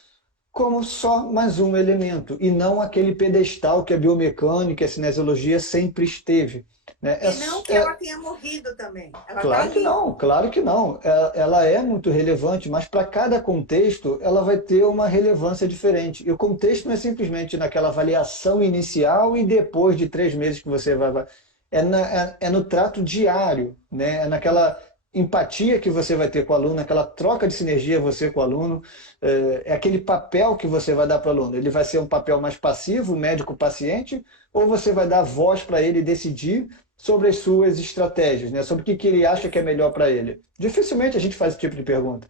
como só mais um elemento, e não aquele pedestal que a biomecânica e a cinesiologia sempre esteve. Né? E não que ela tenha morrido também. Ela está Claro que ali. não, claro que não. Ela é muito relevante, mas para cada contexto ela vai ter uma relevância diferente. E o contexto não é simplesmente naquela avaliação inicial e depois de 3 meses que você vai. É no trato diário, né? É naquela empatia que você vai ter com o aluno, aquela troca de sinergia você com o aluno, é aquele papel que você vai dar para o aluno. Ele vai ser um papel mais passivo, médico-paciente, ou você vai dar voz para ele decidir sobre as suas estratégias, né? Sobre o que ele acha que é melhor para ele. Dificilmente a gente faz esse tipo de pergunta.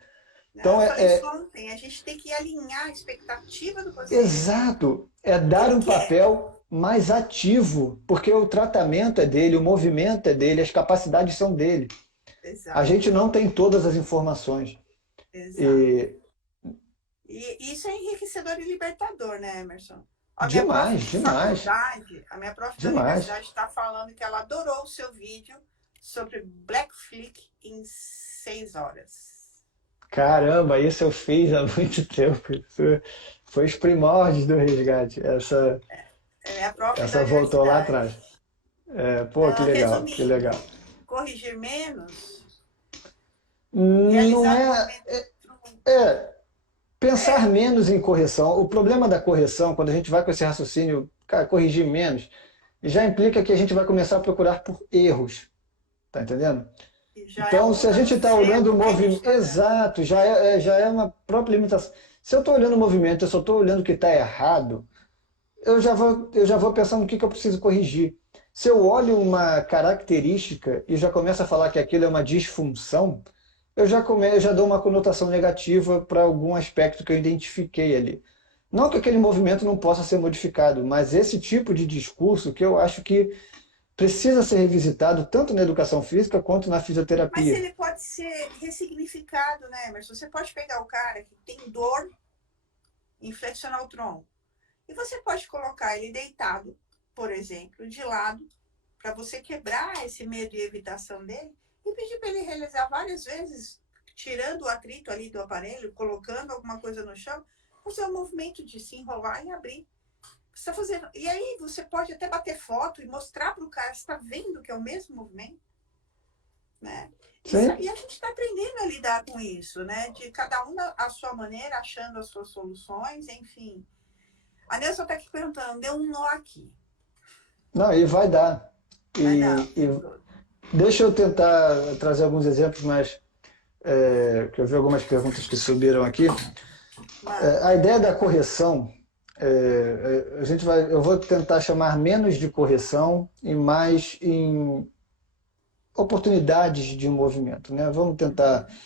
Não, Então eu falei isso ontem, a gente tem que alinhar a expectativa do paciente. exato, é dar Ele um quer. papel mais ativo, porque o tratamento é dele, o movimento é dele, as capacidades são dele. A Exato, gente não tem todas as informações. exato. E E isso é enriquecedor e libertador, né, Emerson? demais, demais, A minha prof da demais. universidade está falando que ela adorou o seu vídeo sobre Black Flick em 6 horas. Caramba, isso eu fiz há muito tempo. Isso foi os primórdios do resgate. É minha prof da Essa voltou lá universidade. atrás. É, pô, que Ela, legal, que legal. resumindo, corrigir menos, Não realizar é, movimentos. é pensar É, menos em correção. O problema da correção, quando a gente vai com esse raciocínio, cara, corrigir menos, já implica que a gente vai começar a procurar por erros, tá entendendo? já é Então, se a uma gente dos está olhando erros o que a gente movimento, está dando. exato, já é uma própria limitação. Se eu estou olhando o movimento, eu só estou olhando o que está errado, eu já vou pensar no que eu preciso corrigir. Se eu olho uma característica e já começo a falar que aquilo é uma disfunção, eu já dou uma conotação negativa para algum aspecto que eu identifiquei ali. Não que aquele movimento não possa ser modificado, mas esse tipo de discurso que eu acho que precisa ser revisitado tanto na educação física quanto na Mas fisioterapia. ele pode ser ressignificado, né, Emerson? Você pode pegar o cara que tem dor em flexionar o tronco e você pode colocar ele deitado, por exemplo, de lado, para você quebrar esse medo e evitação dele e pedir para ele realizar várias vezes, tirando o atrito ali do aparelho, colocando alguma coisa no chão, fazer o movimento de se enrolar e abrir. Você tá fazendo. E aí você pode até bater foto e mostrar para o cara, você está vendo que é o mesmo movimento, né? Sim. E a gente está aprendendo a lidar com isso, né? De cada um a sua maneira, achando as suas soluções, enfim. A Nelson está aqui perguntando, deu um nó aqui. Não, e vai dar. Vai dar o E tempo todo. deixa eu tentar trazer alguns exemplos, mas que eu vi algumas perguntas que subiram aqui. Manda. A ideia da correção, eu vou tentar chamar menos de correção e mais em oportunidades de movimento, né? Vamos tentar. Uhum.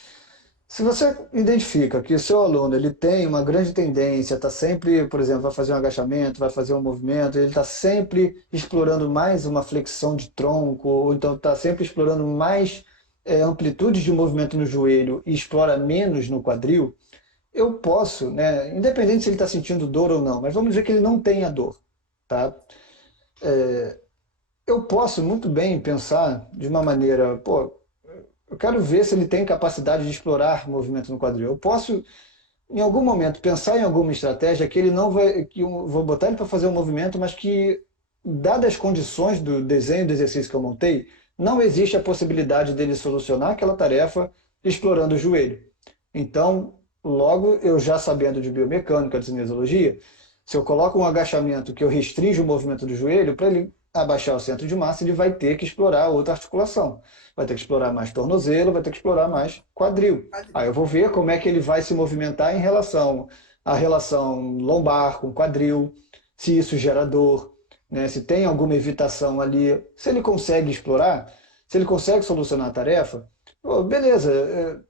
Se você identifica que o seu aluno ele tem uma grande tendência, está sempre, por exemplo, vai fazer um agachamento, vai fazer um movimento, ele está sempre explorando mais uma flexão de tronco, ou então está sempre explorando mais amplitude de movimento no joelho e explora menos no quadril, eu posso, né, independente se ele está sentindo dor ou não, mas vamos dizer que ele não tenha dor, tá? Eu posso muito bem pensar de uma maneira, pô, eu quero ver se ele tem capacidade de explorar movimento no quadril. Eu posso, em algum momento, pensar em alguma estratégia que ele não vai, que eu vou botar ele para fazer um movimento, mas que, dadas as condições do desenho do exercício que eu montei, não existe a possibilidade dele solucionar aquela tarefa explorando o joelho. Então, logo, eu já sabendo de biomecânica, de cinesiologia, se eu coloco um agachamento que eu restringo o movimento do joelho, para ele abaixar o centro de massa, ele vai ter que explorar outra articulação. Vai ter que explorar mais tornozelo, vai ter que explorar mais quadril. Aí eu vou ver como é que ele vai se movimentar em relação à relação lombar com quadril, se isso gera dor, né? Se tem alguma evitação ali, se ele consegue explorar, se ele consegue solucionar a tarefa, beleza,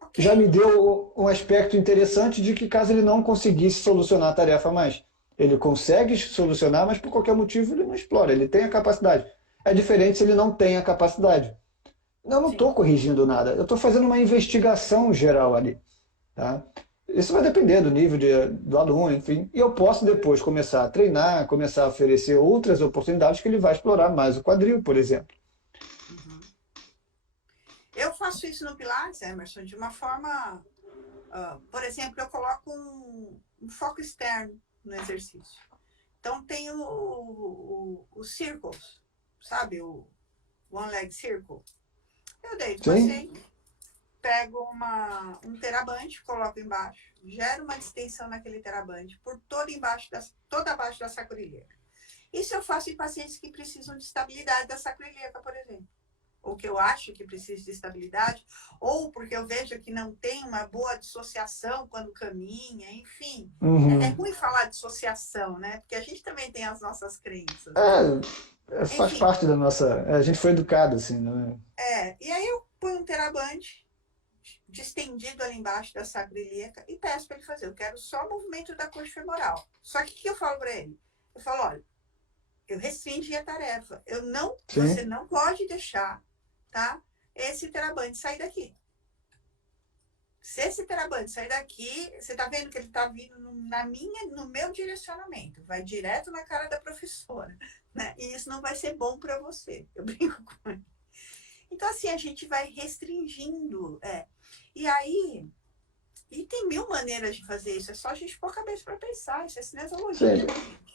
Ok, já me deu um aspecto interessante de que caso ele não conseguisse solucionar a tarefa mais, ele consegue solucionar, mas por qualquer motivo ele não explora, ele tem a capacidade. É diferente se ele não tem a capacidade. Eu não estou sim. corrigindo nada, eu estou fazendo uma investigação geral ali. Tá? Isso vai depender do nível do aluno, enfim. E eu posso depois começar a treinar, começar a oferecer outras oportunidades que ele vai explorar mais o quadril, por exemplo. Uhum. Eu faço isso no Pilates, Emerson, de uma forma. Por exemplo, eu coloco um foco externo no exercício. Então, tem o circles, sabe? O one leg circle. Eu deito o Sim, paciente, pego um terabante, coloco embaixo, gero uma distensão naquele terabante por toda abaixo da sacroiliaca. Isso eu faço em pacientes que precisam de estabilidade da sacroiliaca, por exemplo. ou que eu acho que precisa de estabilidade, ou porque eu vejo que não tem uma boa dissociação quando caminha, enfim. É Uhum. ruim falar dissociação, né? Porque a gente também tem as nossas crenças, né? Faz Enfim, parte da nossa. A gente foi educado assim, né? e aí eu ponho um terabante distendido ali embaixo da sacroiliaca e peço para ele fazer. Eu quero só o movimento da coxa femoral. Só que o que eu falo para ele? Eu falo, olha, eu restringi a tarefa. Você Sim. não pode deixar, tá? Esse terabante sair daqui. Se esse terabante sair daqui, você tá vendo que ele tá vindo no meu direcionamento, vai direto na cara da professora, né? E isso não vai ser bom para você. Eu brinco com ele. Então, assim, a gente vai restringindo. E aí, e tem mil maneiras de fazer isso, é só a gente pôr a cabeça para pensar, isso é Sim. cinesiologia, né, gente?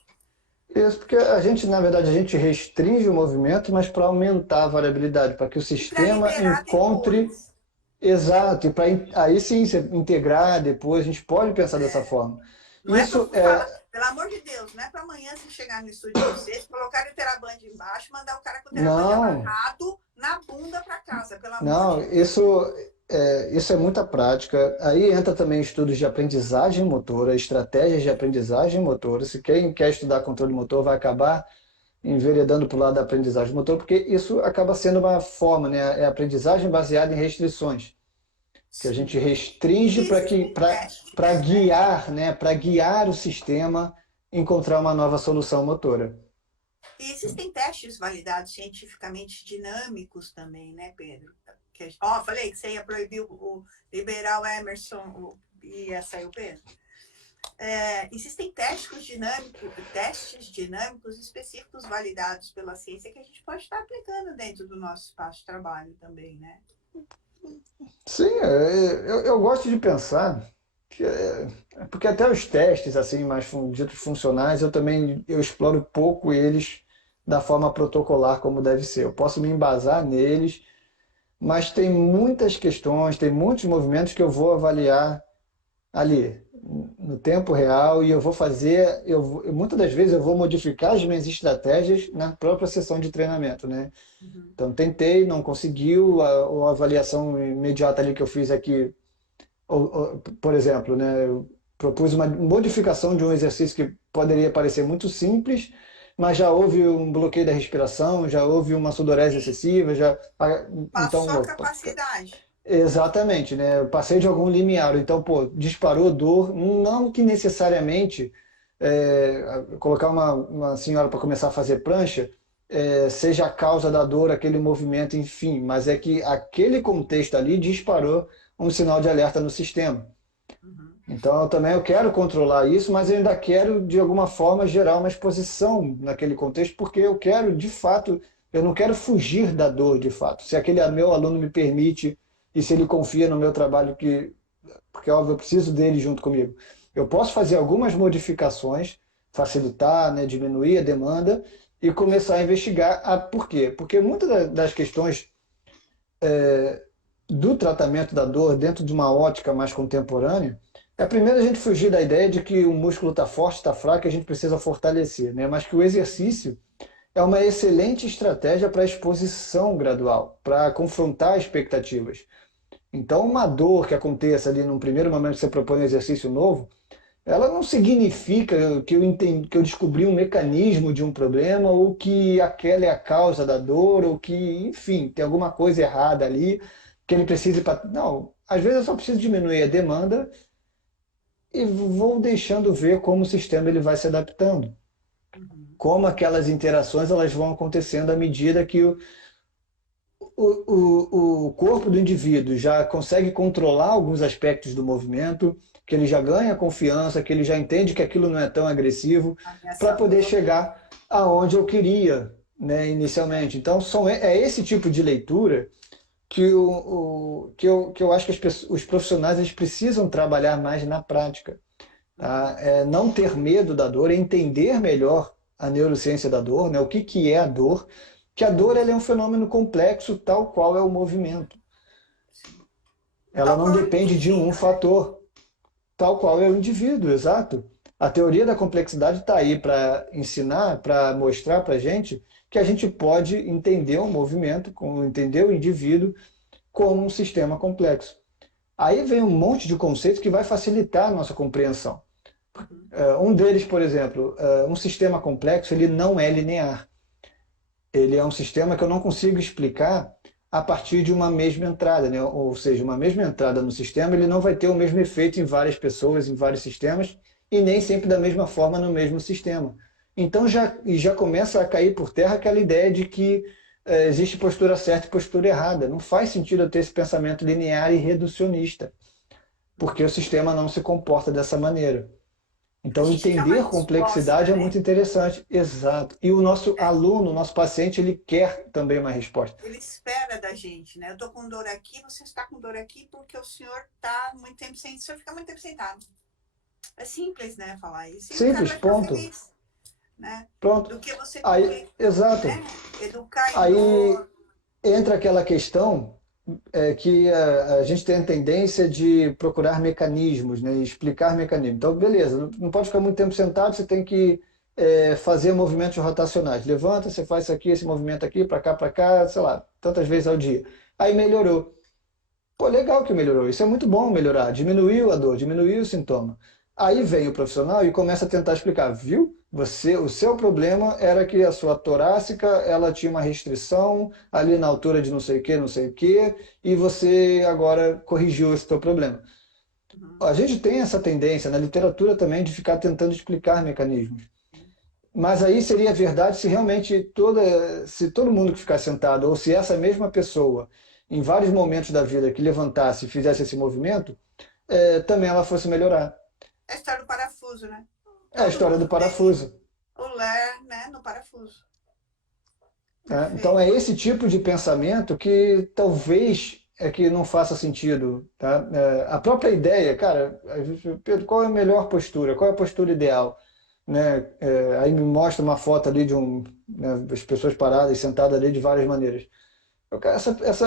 Isso porque a gente, na verdade, a gente restringe o movimento, mas para aumentar a variabilidade, para que o E para sistema liberar encontre depois. exato, e para aí sim você integrar depois, a gente pode pensar dessa forma. Não é para Isso falar, é. pelo amor de Deus, não é para amanhã você chegar no estúdio de vocês, colocar o terabande embaixo, mandar o cara com o terabande Não, amarrado na bunda para casa, pelo amor não, de Deus. isso é muita prática. Aí entra também estudos de aprendizagem motora, estratégias de aprendizagem motora. Se quem quer estudar controle motor vai acabar enveredando para o lado da aprendizagem motor, porque isso acaba sendo uma forma, né? É aprendizagem baseada em restrições, que a gente Sim. restringe E para que existem para testes, né? guiar, né? Para guiar o sistema encontrar uma nova solução motora. E existem testes validados cientificamente dinâmicos também, né, Pedro? Falei que você ia proibir liberar o Emerson e ia sair o Pedro. Existem testes dinâmicos específicos validados pela ciência que a gente pode estar aplicando dentro do nosso espaço de trabalho também, né? Sim, eu gosto de pensar que porque até os testes assim mais ditos funcionais eu exploro pouco eles da forma protocolar como deve ser. Eu posso me embasar neles, mas tem muitas questões, tem muitos movimentos que eu vou avaliar ali no tempo real e eu vou fazer, muitas das vezes eu vou modificar as minhas estratégias na própria sessão de treinamento, né? Uhum. Então tentei, não conseguiu, a avaliação imediata ali que eu fiz aqui, por exemplo, né, eu propus uma modificação de um exercício que poderia parecer muito simples, mas já houve um bloqueio da respiração, já houve uma sudorese Sim, excessiva, então, passou a opa, capacidade. exatamente, né? Eu passei de algum limiar, então, pô, disparou dor, não que necessariamente colocar uma senhora para começar a fazer prancha seja a causa da dor, aquele movimento, enfim, mas é que aquele contexto ali disparou um sinal de alerta no sistema. Uhum. Então, eu quero controlar isso, mas eu ainda quero, de alguma forma, gerar uma exposição naquele contexto, porque eu quero, de fato, eu não quero fugir da dor, de fato. Se aquele meu aluno me permite e se ele confia no meu trabalho, porque, óbvio, eu preciso dele junto comigo. Eu posso fazer algumas modificações, facilitar, né, diminuir a demanda e começar a investigar. Por quê? Porque muitas das questões do tratamento da dor dentro de uma ótica mais contemporânea, primeiro a gente fugir da ideia de que o músculo está forte, está fraco e a gente precisa fortalecer, né? Mas que o exercício é uma excelente estratégia para exposição gradual, para confrontar expectativas. Então, uma dor que aconteça ali num primeiro momento que você propõe um exercício novo, ela não significa que eu entendi, que eu descobri um mecanismo de um problema ou que aquela é a causa da dor ou que, enfim, tem alguma coisa errada ali que ele precise para. Não, às vezes eu só preciso diminuir a demanda e vou deixando ver como o sistema ele vai se adaptando, Uhum. como aquelas interações elas vão acontecendo à medida que o corpo do indivíduo já consegue controlar alguns aspectos do movimento, que ele já ganha confiança, que ele já entende que aquilo não é tão agressivo, para poder Ameaçador. chegar aonde eu queria, né, inicialmente. Então, é esse tipo de leitura que eu acho que os profissionais eles precisam trabalhar mais na prática. Tá? Uhum. Não ter medo da dor, entender melhor a neurociência da dor, né? O que é a dor, que a dor ela é um fenômeno complexo, tal qual é o movimento. Sim. Ela Tal não qual é o depende de um intestino, né? fator, tal qual é o indivíduo, exato. A teoria da complexidade está aí para ensinar, para mostrar para a gente que a gente pode entender o movimento, entender o indivíduo como um sistema complexo. Aí vem um monte de conceitos que vai facilitar a nossa compreensão. Um deles, por exemplo, um sistema complexo, ele não é linear. Ele é um sistema que eu não consigo explicar a partir de uma mesma entrada, né? Ou seja, uma mesma entrada no sistema, ele não vai ter o mesmo efeito em várias pessoas, em vários sistemas, e nem sempre da mesma forma no mesmo sistema. Então já começa a cair por terra aquela ideia de que existe postura certa e postura errada. Não faz sentido eu ter esse pensamento linear e reducionista, porque o sistema não se comporta dessa maneira. A Então, gente quer uma entender complexidade resposta, é né? muito interessante. Exato. E o nosso É, aluno, o nosso paciente, ele quer também uma resposta. ele espera da gente, né? Eu tô com dor aqui, você está com dor aqui porque o senhor tá muito tempo sem, o senhor fica muito tempo sentado. É simples, né, falar isso. E o cara Simples, vai ficar ponto. feliz, né? Pronto. Do que você Aí, exato. né? Educar em Aí dor. entra aquela questão que a gente tem a tendência de procurar mecanismos, né, e explicar mecanismos. Então, beleza, não pode ficar muito tempo sentado, você tem que fazer movimentos rotacionais. Levanta, você faz isso aqui, esse movimento aqui, para cá, sei lá, tantas vezes ao dia. Aí melhorou. Pô, legal que melhorou. Isso é muito bom melhorar. Diminuiu a dor, diminuiu o sintoma. Aí vem o profissional e começa a tentar explicar, viu? O seu problema era que a sua torácica, ela tinha uma restrição ali na altura de não sei o que, e você agora corrigiu esse teu problema. Uhum. A gente tem essa tendência na literatura também de ficar tentando explicar mecanismos. Mas aí seria verdade se realmente se todo mundo que ficar sentado, ou se essa mesma pessoa, em vários momentos da vida que levantasse e fizesse esse movimento, também ela fosse melhorar. É a história do parafuso, né? É a Todo história do mundo tem parafuso. o Lé, né, no parafuso. Né? Então é Perfeito. esse tipo de pensamento que talvez é que não faça sentido. Tá? A própria ideia, cara, Pedro, qual é a melhor postura? Qual é a postura ideal? Né? Aí me mostra uma foto ali né, as pessoas paradas, sentadas ali de várias maneiras.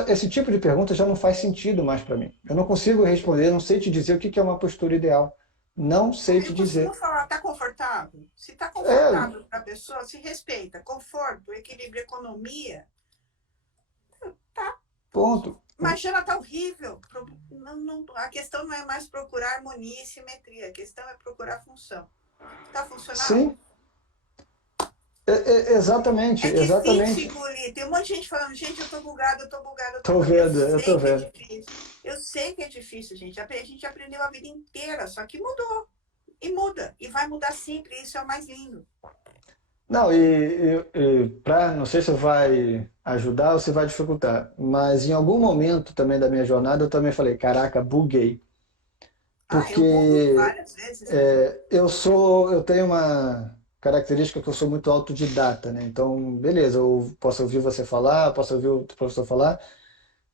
Esse tipo de pergunta já não faz sentido mais para mim. Eu não consigo responder, não sei te dizer o que é uma postura ideal. Não sei te Eu costumo dizer. falar, tá confortável? Se tá É, confortável para a pessoa, se respeita. Conforto, equilíbrio, economia, tá. ponto. Mas já tá horrível. A questão não é mais procurar harmonia e simetria. A questão é procurar função. Tá funcional? Sim, exatamente, É difícil exatamente. engolir. Tem um monte de gente falando, gente, eu tô bugada, eu tô bugada, eu tô Tô bugada. Eu vendo, eu tô sei que é vendo. difícil. Eu sei que é difícil, gente. A gente aprendeu a vida inteira, só que mudou. E muda. E vai mudar sempre. Isso é o mais lindo. Não, não sei se vai ajudar ou se vai dificultar, mas em algum momento também da minha jornada eu também falei, caraca, buguei. Ah, eu bugo Porque várias vezes também. eu tenho uma característica que eu sou muito autodidata, né? Então, beleza, eu posso ouvir você falar, posso ouvir o professor falar,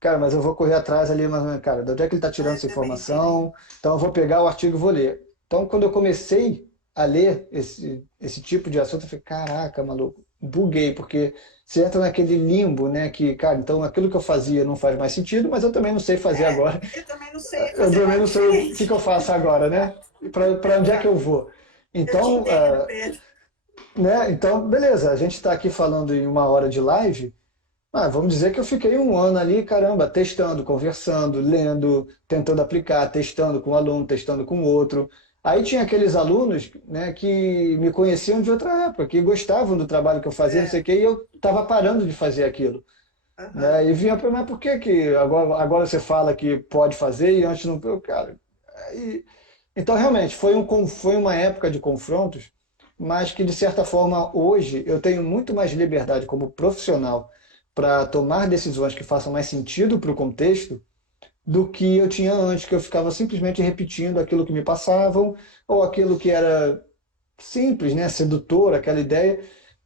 cara, mas eu vou correr atrás ali, mas, cara, de onde é que ele está tirando Ah, eu essa também tenho. informação? Então, eu vou pegar o artigo e vou ler. Então, quando eu comecei a ler esse tipo de assunto, eu falei, caraca, maluco, buguei, porque você entra naquele limbo, né? Que, cara, então aquilo que eu fazia não faz mais sentido, mas eu também não sei fazer É, agora. eu também não sei Eu fazer também nada não sei o que diferente. eu faço agora, né? Para onde é que eu Exato. vou? Eu te Então, entendo, Pedro. né? Então, beleza, a gente está aqui falando em uma hora de live. Vamos dizer que eu fiquei um ano ali, caramba, testando, conversando, lendo, tentando aplicar, testando com um aluno, testando com outro. Aí tinha aqueles alunos, né, que me conheciam de outra época, que gostavam do trabalho que eu fazia, não sei É, o quê, e eu estava parando de fazer aquilo. aham. Né? E vinha para mim, mas por que que agora você fala que pode fazer e antes não? Cara, aí então, realmente, foi uma época de confrontos, mas que, de certa forma, hoje eu tenho muito mais liberdade como profissional para tomar decisões que façam mais sentido para o contexto do que eu tinha antes, que eu ficava simplesmente repetindo aquilo que me passavam ou aquilo que era simples, né, sedutor, aquela ideia.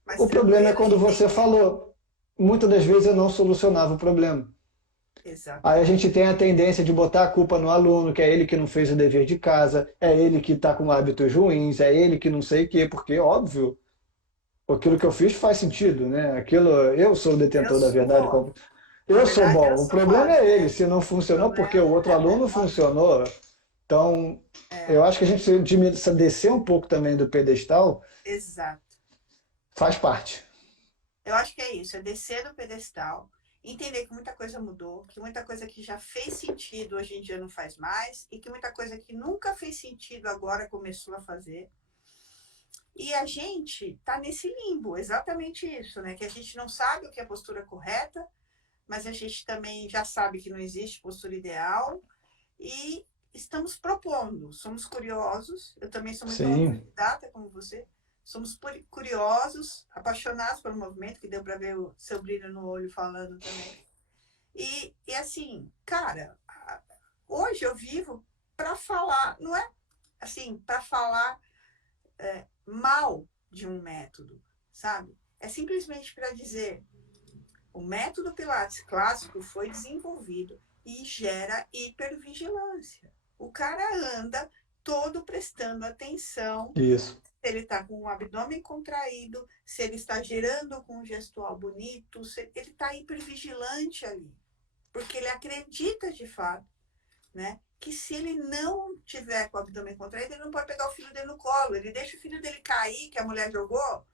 Mais O problema é tranquilo de quando você entender. falou. Muitas das vezes eu não solucionava o problema. Aí a gente Exatamente. tem a tendência de botar a culpa no aluno, que é ele que não fez o dever de casa, é ele que está com hábitos ruins, é ele que não sei o quê, porque, óbvio, aquilo que eu fiz faz sentido, né? Eu sou o Eu detentor da sou verdade. bom. Na Eu sou verdade, eu bom. O sou problema ótimo, é ele. né? Se não O funcionou porque o problema outro é aluno nós. funcionou, Então, É, eu acho que a gente descer um pouco também do pedestal exato. faz parte. Eu acho que é isso, é descer do pedestal, entender que muita coisa mudou, que muita coisa que já fez sentido hoje em dia não faz mais, e que muita coisa que nunca fez sentido agora começou a fazer. E a gente tá nesse limbo, exatamente isso, né? Que a gente não sabe o que é a postura correta, mas a gente também já sabe que não existe postura ideal e estamos propondo, somos curiosos, eu também sou muito Sim, autodidata como você, somos curiosos, apaixonados pelo movimento, que deu para ver o seu brilho no olho falando também. E assim, cara, hoje eu vivo para falar, não é assim, para falar mal de um método, sabe? É simplesmente para dizer, o método Pilates clássico foi desenvolvido e gera hipervigilância. O cara anda todo prestando atenção isso. se ele está com o abdômen contraído, se ele está girando com um gestual bonito, se ele está hipervigilante ali. Porque ele acredita de fato, né, que se ele não tiver com o abdômen contraído, ele não pode pegar o filho dele no colo. Ele deixa o filho dele cair, que a mulher jogou,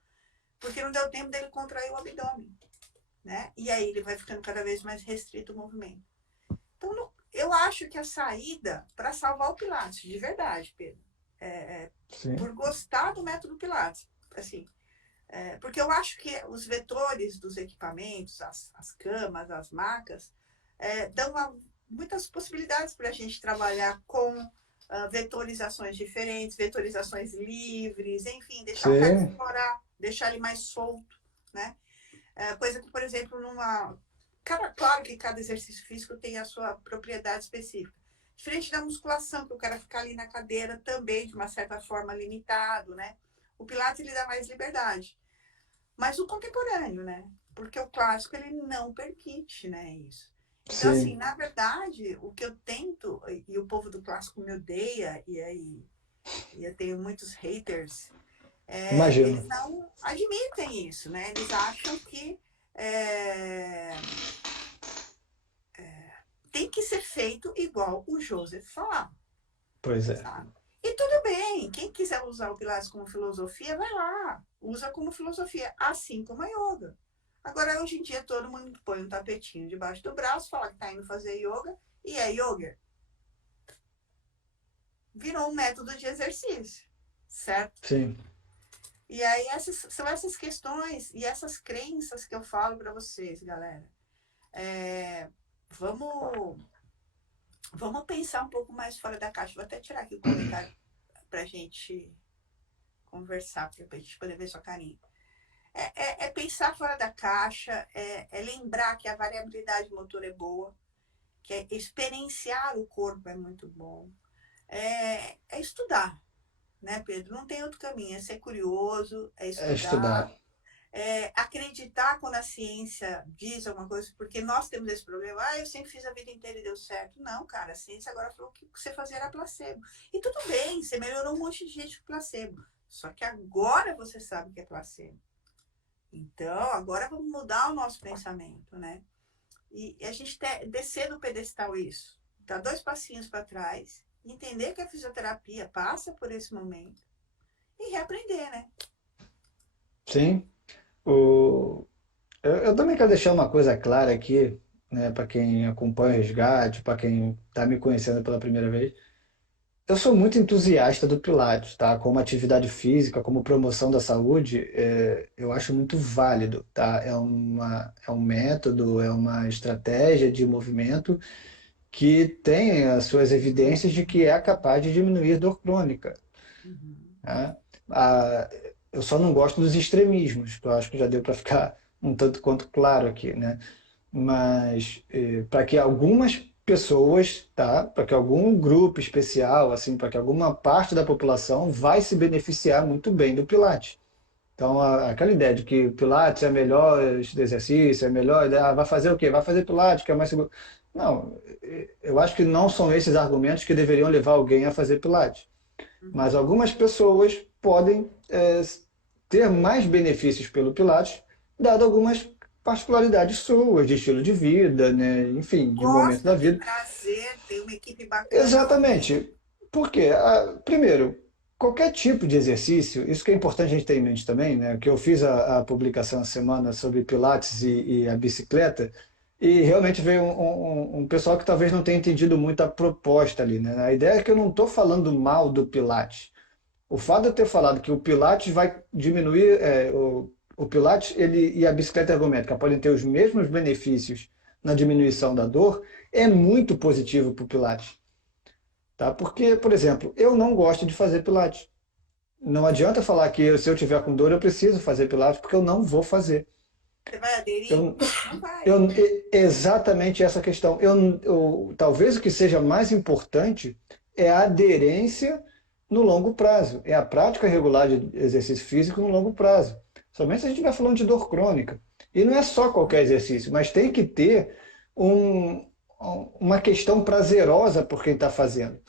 porque não deu tempo dele contrair o abdômen. Né? E aí ele vai ficando cada vez mais restrito o movimento. Então, eu acho que a saída para salvar o Pilates, de verdade, Pedro, Sim. por gostar do método Pilates, assim, porque eu acho que os vetores dos equipamentos, as camas, as macas, dão muitas possibilidades para a gente trabalhar com vetorizações diferentes, vetorizações livres, enfim, deixar o cara Sim, explorar, deixar ele mais solto, né? Coisa que, por exemplo, claro que cada exercício físico tem a sua propriedade específica. Diferente da musculação, que o cara fica ali na cadeira também, de uma certa forma, limitado, né? O Pilates, ele dá mais liberdade. Mas o contemporâneo, né? Porque o clássico, ele não permite, né, isso. Então, assim, sim. na verdade, o que eu tento, e o povo do clássico me odeia, e aí eu tenho muitos haters, Imagino. eles não admitem isso, né? Eles acham que é, tem que ser feito igual o Joseph falava, Pois é. sabe? E tudo bem, quem quiser usar o Pilates como filosofia, vai lá, usa como filosofia, assim como a yoga. Agora, hoje em dia, todo mundo põe um tapetinho debaixo do braço, fala que está indo fazer yoga, e é yoga. Virou um método de exercício, certo? Sim. E aí, são essas questões e essas crenças que eu falo para vocês, galera. É, vamos, vamos pensar um pouco mais fora da caixa. Vou até tirar aqui o comentário para a gente conversar, para a gente poder ver sua carinha. Pensar fora da caixa, lembrar que a variabilidade motora é boa, que experienciar o corpo é muito bom, estudar, né, Pedro? Não tem outro caminho, é ser curioso, é É estudar. estudar, acreditar quando a ciência diz alguma coisa, porque nós temos esse problema, eu sempre fiz a vida inteira e deu certo. Não, cara, a ciência agora falou que o que você fazia era placebo. E tudo bem, você melhorou um monte de gente com placebo. Só que agora você sabe que é placebo. Então, agora vamos mudar o nosso pensamento, né? E a gente descer do pedestal isso, dar 2 passinhos para trás, entender que a fisioterapia passa por esse momento e reaprender, né? Sim. O... eu também quero deixar uma coisa clara aqui, né, para quem acompanha o resgate, para quem está me conhecendo pela primeira vez. Eu sou muito entusiasta do Pilates, tá? Como atividade física, como promoção da saúde, eu acho muito válido, tá? É um método, é uma estratégia de movimento que tem as suas evidências de que é capaz de diminuir dor crônica, Uhum. né? Ah, eu só não gosto dos extremismos, que eu acho que já deu para ficar um tanto quanto claro aqui, né? Mas para que algumas pessoas, tá? Para que algum grupo especial, assim, para que alguma parte da população vai se beneficiar muito bem do Pilates. Então, aquela ideia de que Pilates é melhor exercício, é melhor, vai fazer o quê? Vai fazer Pilates, que é mais seguro. Não, eu acho que não são esses argumentos que deveriam levar alguém a fazer Pilates. Mas Uhum. algumas pessoas podem ter mais benefícios pelo Pilates, dado algumas particularidades suas, de estilo de vida, né? Enfim, de momento da Gosta, tem vida. prazer, tem uma equipe bacana, ok. Exatamente. Por quê? Primeiro, qualquer tipo de exercício, isso que é importante a gente ter em mente também, né? Que eu fiz a publicação essa semana sobre Pilates e a bicicleta, e realmente veio um pessoal que talvez não tenha entendido muito a proposta ali, né? A ideia é que eu não estou falando mal do Pilates. O fato de eu ter falado que o Pilates vai diminuir, o Pilates e a bicicleta ergométrica podem ter os mesmos benefícios na diminuição da dor, é muito positivo para o Pilates. Tá? Porque, por exemplo, eu não gosto de fazer Pilates. Não adianta falar que se eu tiver com dor eu preciso fazer Pilates, porque eu não vou fazer. Você vai aderir? Eu, Não vai. exatamente essa questão. Talvez o que seja mais importante é a aderência no longo prazo, é a prática regular de exercício físico no longo prazo. Somente se a gente estiver falando de dor crônica. E não é só qualquer exercício, mas tem que ter um, uma questão prazerosa por quem está fazendo,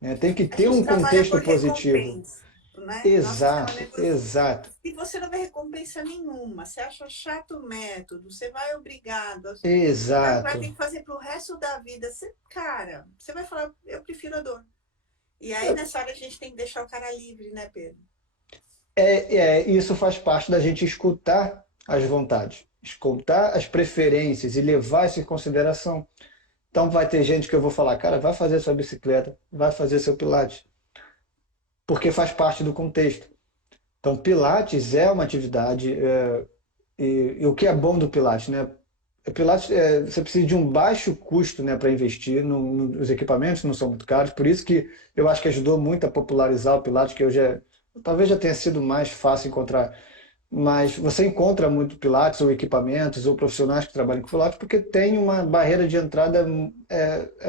né? Tem que A ter gente um trabalha contexto por positivo. recompensa, né? Nosso sistema Exato, nervoso. exato, E você não vê recompensa nenhuma. Você acha chato o método, você vai obrigado. Vai ter exato. que fazer pro resto da vida. Você, cara, você vai falar, eu prefiro a dor. E aí, nessa hora, a gente tem que deixar o cara livre, né, Pedro? Isso faz parte da gente escutar as vontades, escutar as preferências e levar isso em consideração. Então vai ter gente que eu vou falar, cara, vai fazer sua bicicleta, vai fazer seu pilates, porque faz parte do contexto. Então pilates é uma atividade, e o que é bom do pilates, né? Pilates, você precisa de um baixo custo, né, para investir, os equipamentos não são muito caros, por isso que eu acho que ajudou muito a popularizar o Pilates, que hoje talvez já tenha sido mais fácil encontrar, mas você encontra muito Pilates ou equipamentos ou profissionais que trabalham com Pilates porque tem uma barreira de entrada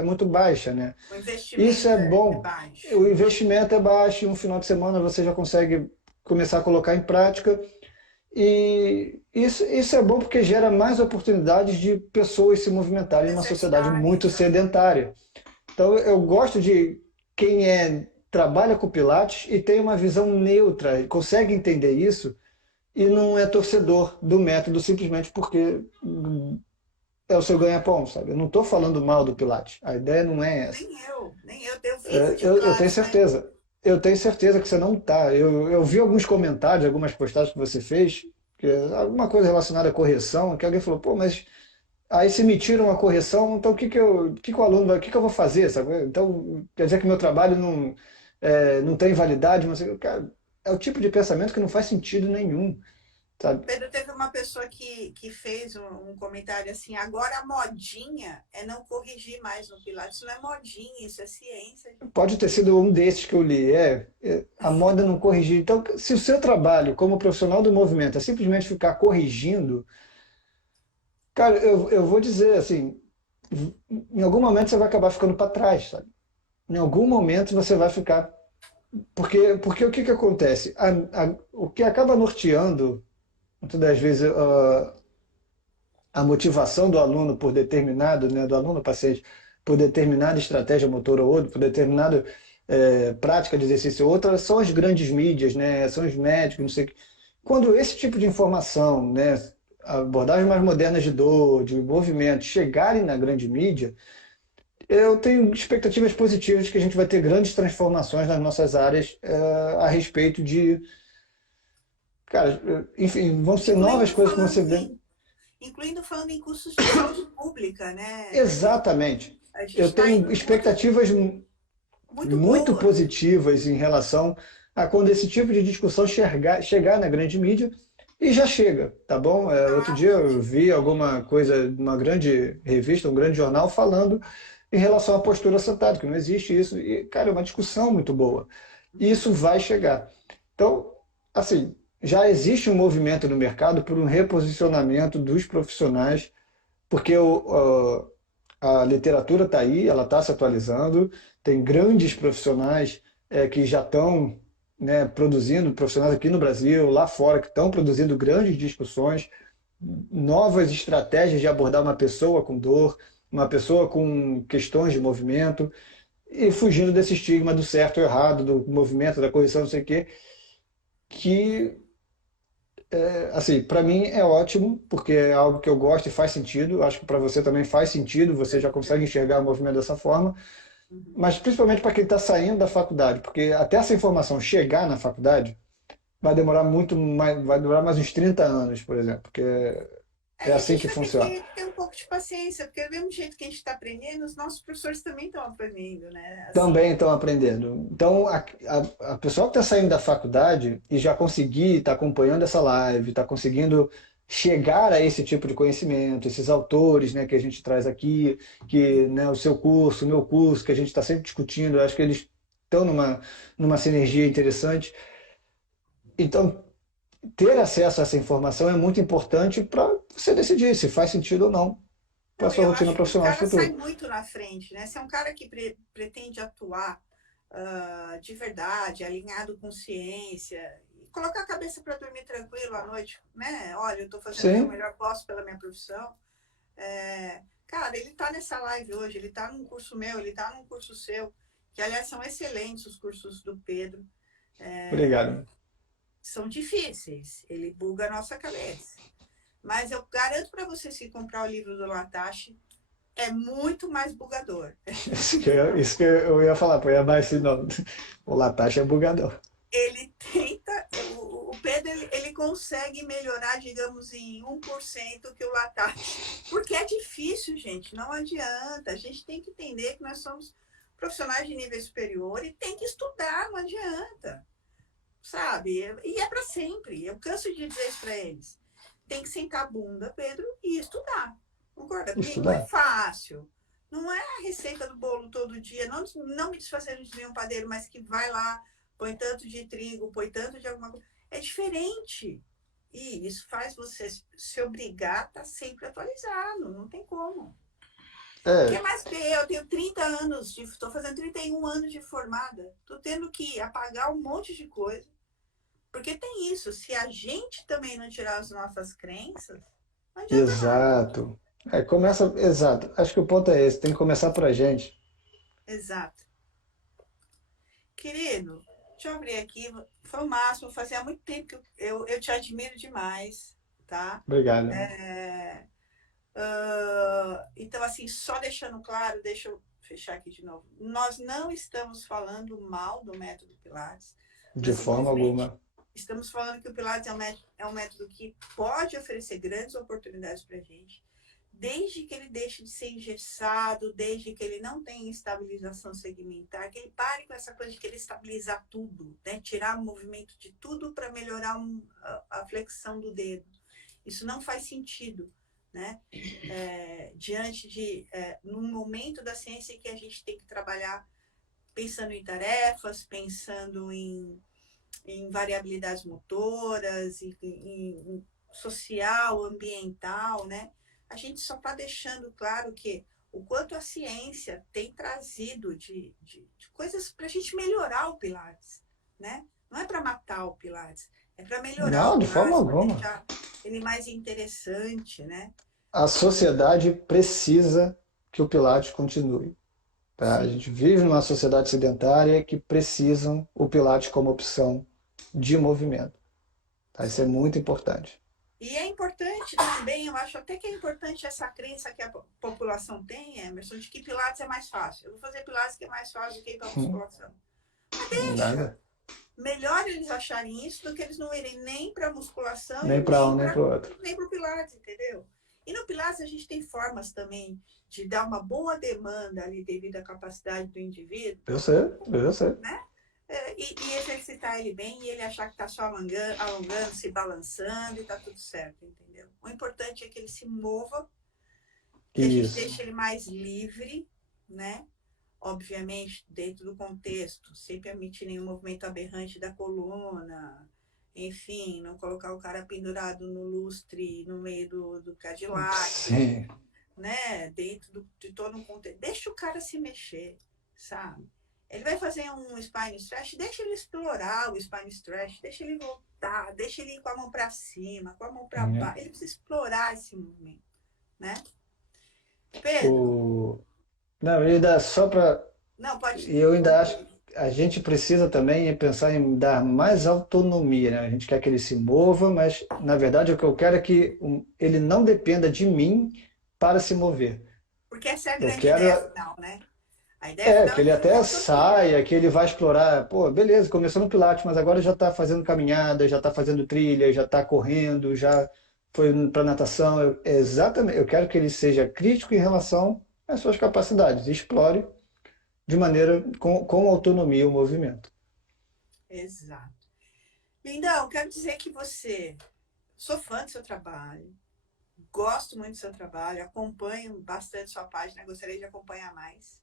muito baixa, né? O Isso investimento é é bom. baixo. O investimento é baixo e um final de semana você já consegue começar a colocar em prática. E isso é bom porque gera mais oportunidades de pessoas se movimentarem numa sociedade Exercitarem, muito exatamente. sedentária. Então eu gosto de quem trabalha com Pilates e tem uma visão neutra, consegue entender isso e não é torcedor do método simplesmente porque é o seu ganha-pão, sabe? Eu não estou falando mal do Pilates. A ideia não é essa. Nem eu. Eu vivo de Eu tenho Pilates, né? certeza. Eu tenho certeza que você não está. Eu vi alguns comentários, algumas postagens que você fez, que alguma coisa relacionada à correção, que alguém falou, pô, mas aí se me tiram a correção, então o que que o aluno vai, o que que eu vou fazer, sabe? Então quer dizer que meu trabalho não tem validade, mas cara, é o tipo de pensamento que não faz sentido nenhum, sabe? Pedro, teve uma pessoa que fez um comentário assim: agora a modinha é não corrigir mais no Pilates. Isso não é modinha, isso é ciência. Pode ter sido um desses que eu li. A moda não corrigir. Então, se o seu trabalho como profissional do movimento é simplesmente ficar corrigindo, cara, eu vou dizer assim, em algum momento você vai acabar ficando para trás, sabe? Em algum momento você vai ficar. Porque o que que acontece? O que acaba norteando, muitas das vezes, a motivação do aluno por determinado, né, do aluno paciente, por determinada estratégia motora ou outra, por determinada prática de exercício ou outra, são as grandes mídias, né, são os médicos, não sei o que. Quando esse tipo de informação, né, abordagens mais modernas de dor, de movimento, chegarem na grande mídia, eu tenho expectativas positivas de que a gente vai ter grandes transformações nas nossas áreas a respeito de, cara, enfim, vão ser novas Incluindo coisas que vão falando ser bem. em, incluindo falando em cursos de saúde pública, né? Exatamente. A gente Eu está tenho indo expectativas muito muito boas. positivas em relação a quando esse tipo de discussão chegar na grande mídia, e já chega, tá bom? Outro Ah, dia eu vi alguma coisa numa grande revista, um grande jornal, falando em relação à postura sentada, que não existe isso. E, cara, é uma discussão muito boa. E isso vai chegar. Então, assim, já existe um movimento no mercado por um reposicionamento dos profissionais, porque a literatura está aí, ela está se atualizando, tem grandes profissionais que já estão, né, produzindo, profissionais aqui no Brasil, lá fora, que estão produzindo grandes discussões, novas estratégias de abordar uma pessoa com dor, uma pessoa com questões de movimento, e fugindo desse estigma do certo e errado, do movimento, da correção, não sei o quê, que assim, para mim é ótimo, porque é algo que eu gosto e faz sentido. Acho que para você também faz sentido, você já consegue enxergar o movimento dessa forma. Uhum. mas principalmente para quem está saindo da faculdade, porque até essa informação chegar na faculdade vai demorar muito mais, vai durar mais uns 30 anos, por exemplo, porque é E a assim gente que vai ter funciona. que ter um pouco de paciência, porque do mesmo jeito que a gente está aprendendo, os nossos professores também estão aprendendo, né? Assim, Também estão aprendendo. Então, a pessoa que está saindo da faculdade e já conseguir, está acompanhando essa live, está conseguindo chegar a esse tipo de conhecimento, esses autores, né, que a gente traz aqui, que, né, o seu curso, o meu curso, que a gente está sempre discutindo, eu acho que eles estão numa sinergia interessante. Então, ter acesso a essa informação é muito importante para você decidir se faz sentido ou não para a não, sua eu rotina acho que os profissional de caras saem futuro. muito na frente, né? Se é um cara que pretende atuar de verdade, alinhado com ciência, e colocar a cabeça para dormir tranquilo à noite, né? Olha, eu estou fazendo o que eu Sim, melhor posso pela minha profissão. Cara, ele está nessa live hoje, ele está num curso meu, ele está num curso seu, que aliás são excelentes os cursos do Pedro. obrigado. São difíceis, ele buga a nossa cabeça. Mas eu garanto para vocês que comprar o livro do Latache é muito mais bugador. Isso que eu ia falar, põe abaixo esse nome. O Latache é bugador. Ele tenta, o Pedro ele consegue melhorar, digamos, em 1% que o Latache. Porque é difícil, gente, não adianta. A gente tem que entender que nós somos profissionais de nível superior e tem que estudar, não adianta. Sabe? E é para sempre. Eu canso de dizer isso para eles. Tem que sentar a bunda, Pedro, e estudar. Concorda comigo? Não é Estudar. fácil. Não é a receita do bolo todo dia. Não, não me desfazendo de nenhum padeiro, mas que vai lá, põe tanto de trigo, põe tanto de alguma coisa. É diferente. E isso faz você se obrigar a estar sempre atualizado. Não tem como. Que é É, mais que eu tenho 30 anos, estou fazendo 31 anos de formada. Estou tendo que apagar um monte de coisa. Porque tem isso, se a gente também não tirar as nossas crenças, não adianta nada. exato. Exato. Acho que o ponto é esse, tem que começar por a gente. Exato. Querido, deixa eu abrir aqui. Foi o máximo, fazia muito tempo que eu te admiro demais, tá? Obrigado. É, então, assim, só deixando claro, deixa eu fechar aqui de novo. Nós não estamos falando mal do método Pilates, De nós forma simplesmente alguma. estamos falando que o Pilates é um método que pode oferecer grandes oportunidades para a gente, desde que ele deixe de ser engessado, desde que ele não tenha estabilização segmentar, que ele pare com essa coisa de querer estabilizar tudo, né? Tirar o movimento de tudo para melhorar a flexão do dedo. Isso não faz sentido, né? Diante de num momento da ciência que a gente tem que trabalhar pensando em tarefas, pensando em variabilidades motoras, em social, ambiental, né? A gente só está deixando claro que o quanto a ciência tem trazido de coisas para a gente melhorar o Pilates, né? Não é para matar o Pilates, é para melhorar Não, o de forma Pilates, para alguma. deixar ele mais interessante, né? A sociedade precisa que o Pilates continue. Tá? A Sim. gente vive numa sociedade sedentária que precisam o Pilates como opção de movimento. Tá? Isso é Sim. muito importante. E é importante também, eu acho até que é importante essa crença que a população tem, Emerson, de que Pilates é mais fácil. Eu vou fazer Pilates que é mais fácil do que ir para musculação. Mas deixa. Nada. Melhor eles acharem isso do que eles não irem nem para musculação e Nem para um, nem para o outro. nem para o Pilates, entendeu? E no Pilates a gente tem formas também de dar uma boa demanda ali devido à capacidade do indivíduo, Eu sei. né? E exercitar ele bem e ele achar que está só alongando, se balançando e está tudo certo, entendeu? O importante é que ele se mova, que a gente Isso. deixe ele mais livre, né? Obviamente, dentro do contexto, sem permitir nenhum movimento aberrante da coluna, enfim, não colocar o cara pendurado no lustre, no meio do Cadillac, Sim. né? Dentro de todo um contexto. Deixa o cara se mexer, sabe? Ele vai fazer um spine stretch, deixa ele explorar o spine stretch, deixa ele voltar, deixa ele ir com a mão para cima, com a mão para É. baixo. Ele precisa explorar esse movimento, né? Pedro, O... Não, e ainda só para. não, pode Eu ainda acho concluir. que a gente precisa também pensar em dar mais autonomia, né? A gente quer que ele se mova, mas na verdade o que eu quero é que ele não dependa de mim para se mover. Porque essa é a Eu grande ideia quero. final, né? A ideia é dar Que ele um até autoconhecimento. saia, que ele vai explorar. Pô, beleza, começou no Pilates, mas agora já está fazendo caminhada, já está fazendo trilha, já está correndo, já foi para natação. Exatamente, eu quero que ele seja crítico em relação às suas capacidades, explore de maneira com autonomia o movimento. Exato. Lindão, quero dizer que você, sou fã do seu trabalho, gosto muito do seu trabalho, acompanho bastante sua página, gostaria de acompanhar mais.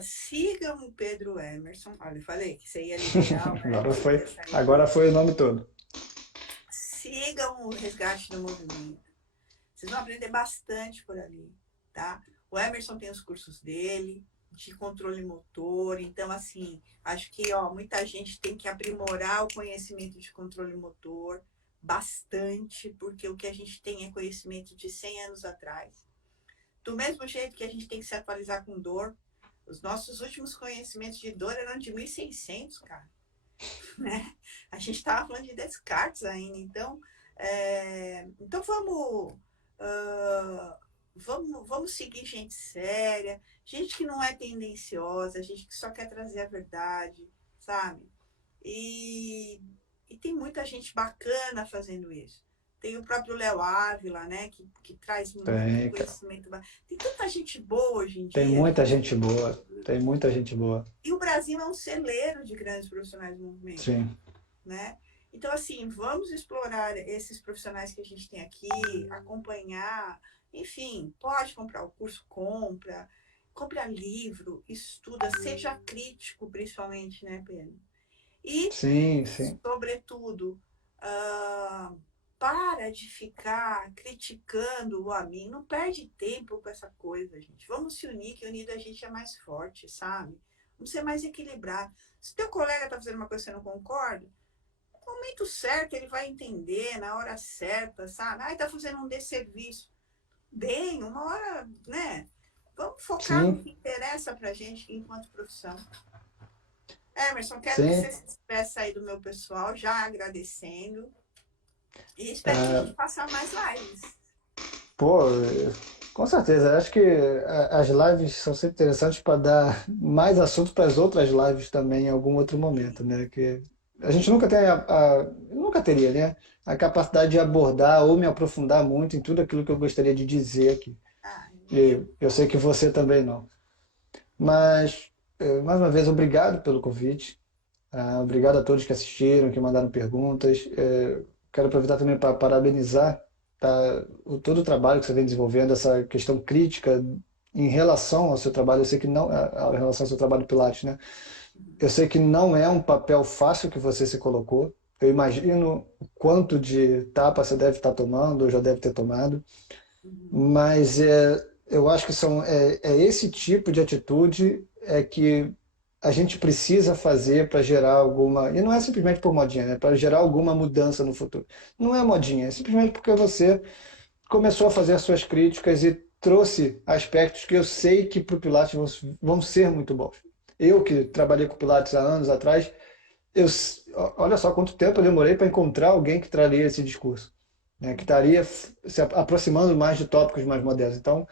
Sigam o Pedro Emerson. Olha, eu falei que você ia liberar o Emerson, ia sair Agora do. foi o nome todo. Sigam o Resgate do Movimento. Vocês vão aprender bastante por ali, tá? O Emerson tem os cursos dele, de controle motor. Então, assim, acho que muita gente tem que aprimorar o conhecimento de controle motor bastante, porque o que a gente tem é conhecimento de 100 anos atrás. Do mesmo jeito que a gente tem que se atualizar com dor, os nossos últimos conhecimentos de dor eram de 1600, cara. Né? A gente estava falando de Descartes ainda. Então vamos seguir gente séria, gente que não é tendenciosa, gente que só quer trazer a verdade, sabe? E tem muita gente bacana fazendo isso. Tem o próprio Léo Ávila, né, que traz muito Tem, cara. conhecimento. Tem tanta gente boa hoje em Tem dia. muita gente boa. Tem muita gente boa. E o Brasil é um celeiro de grandes profissionais do movimento, Sim. né? Então, assim, vamos explorar esses profissionais que a gente tem aqui, acompanhar, enfim, pode comprar o curso, compra livro, estuda, seja crítico, principalmente, né, Pedro? E, Sim, sim. sobretudo, para de ficar criticando o amigo, não perde tempo com essa coisa, gente. Vamos se unir, que unido a gente é mais forte, sabe? Vamos ser mais equilibrados. Se teu colega está fazendo uma coisa que você não concorda, no momento certo ele vai entender, na hora certa, sabe? Ai, tá fazendo um desserviço. Bem, uma hora, né? Vamos focar no Sim, que interessa pra gente enquanto profissão. Emerson, quero que você sim. se despeça aí do meu pessoal, já agradecendo. E espero que a Ah, gente faça mais lives. pô, com certeza. Acho que as lives são sempre interessantes para dar mais assunto para as outras lives também em algum outro momento, né? Que a gente nunca tem nunca teria, né? A capacidade de abordar ou me aprofundar muito em tudo aquilo que eu gostaria de dizer aqui. Ah, E eu. eu sei que você também não. Mas, mais uma vez, obrigado pelo convite. Obrigado a todos que assistiram, que mandaram perguntas. Quero aproveitar também para parabenizar, tá, todo o trabalho que você vem desenvolvendo, essa questão crítica em relação ao seu trabalho. Eu sei que não, em relação ao seu trabalho Pilates, né? Eu sei que não é um papel fácil que você se colocou. Eu imagino o quanto de tapa você deve estar tomando, ou já deve ter tomado, Uhum, mas eu acho que é esse tipo de atitude que a gente precisa fazer para gerar alguma. E não é simplesmente por modinha, né? Para gerar alguma mudança no futuro. Não é modinha, é simplesmente porque você começou a fazer as suas críticas e trouxe aspectos que eu sei que para o Pilates vão ser muito bons. Eu que trabalhei com Pilates há anos atrás, olha só quanto tempo eu demorei para encontrar alguém que traria esse discurso, né? Que uhum. estaria se aproximando mais de tópicos mais modernos. Então,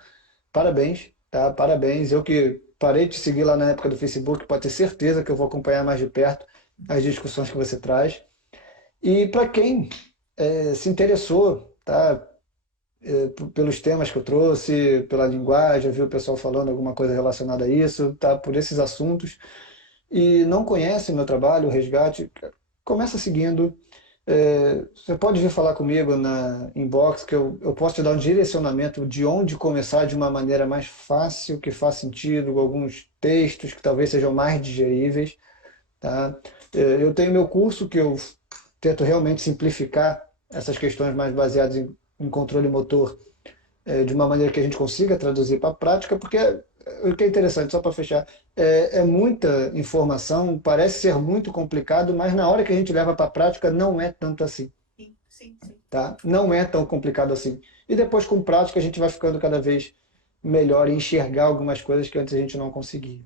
parabéns, tá? Parabéns. Eu que parei de seguir lá na época do Facebook, pode ter certeza que eu vou acompanhar mais de perto as discussões que você traz. E para quem se interessou, tá? Pelos temas que eu trouxe, pela linguagem, viu o pessoal falando alguma coisa relacionada a isso, tá? Por esses assuntos, e não conhece meu trabalho, o Resgate, começa seguindo. Você pode vir falar comigo na inbox, que eu posso te dar um direcionamento de onde começar de uma maneira mais fácil, que faz sentido, alguns textos que talvez sejam mais digeríveis, tá? Eu tenho meu curso que eu tento realmente simplificar essas questões mais baseadas em controle motor, de uma maneira que a gente consiga traduzir para a prática, porque o que é interessante, só para fechar, é muita informação, parece ser muito complicado, mas na hora que a gente leva para a prática não é tanto assim, Sim, sim, sim. tá? Não é tão complicado assim. E depois com prática a gente vai ficando cada vez melhor em enxergar algumas coisas que antes a gente não conseguia,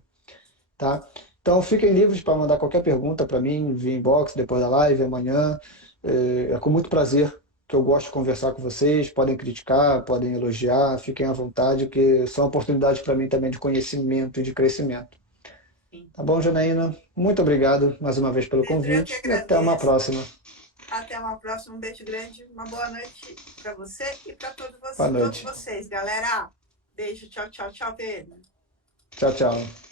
tá? Então fiquem livres para mandar qualquer pergunta para mim via inbox depois da live amanhã. É com muito prazer que eu gosto de conversar com vocês. Podem criticar, podem elogiar, fiquem à vontade, que são oportunidades para mim também de conhecimento e de crescimento. Sim. Tá bom, Janaína? Muito obrigado mais uma vez pelo Pedro, eu que convite e até uma agradeço. próxima. Até uma próxima. Um beijo grande. Uma boa noite para você e para Boa todos noite. vocês, galera. Beijo. Tchau, tchau, tchau, Pedro. Tchau, tchau.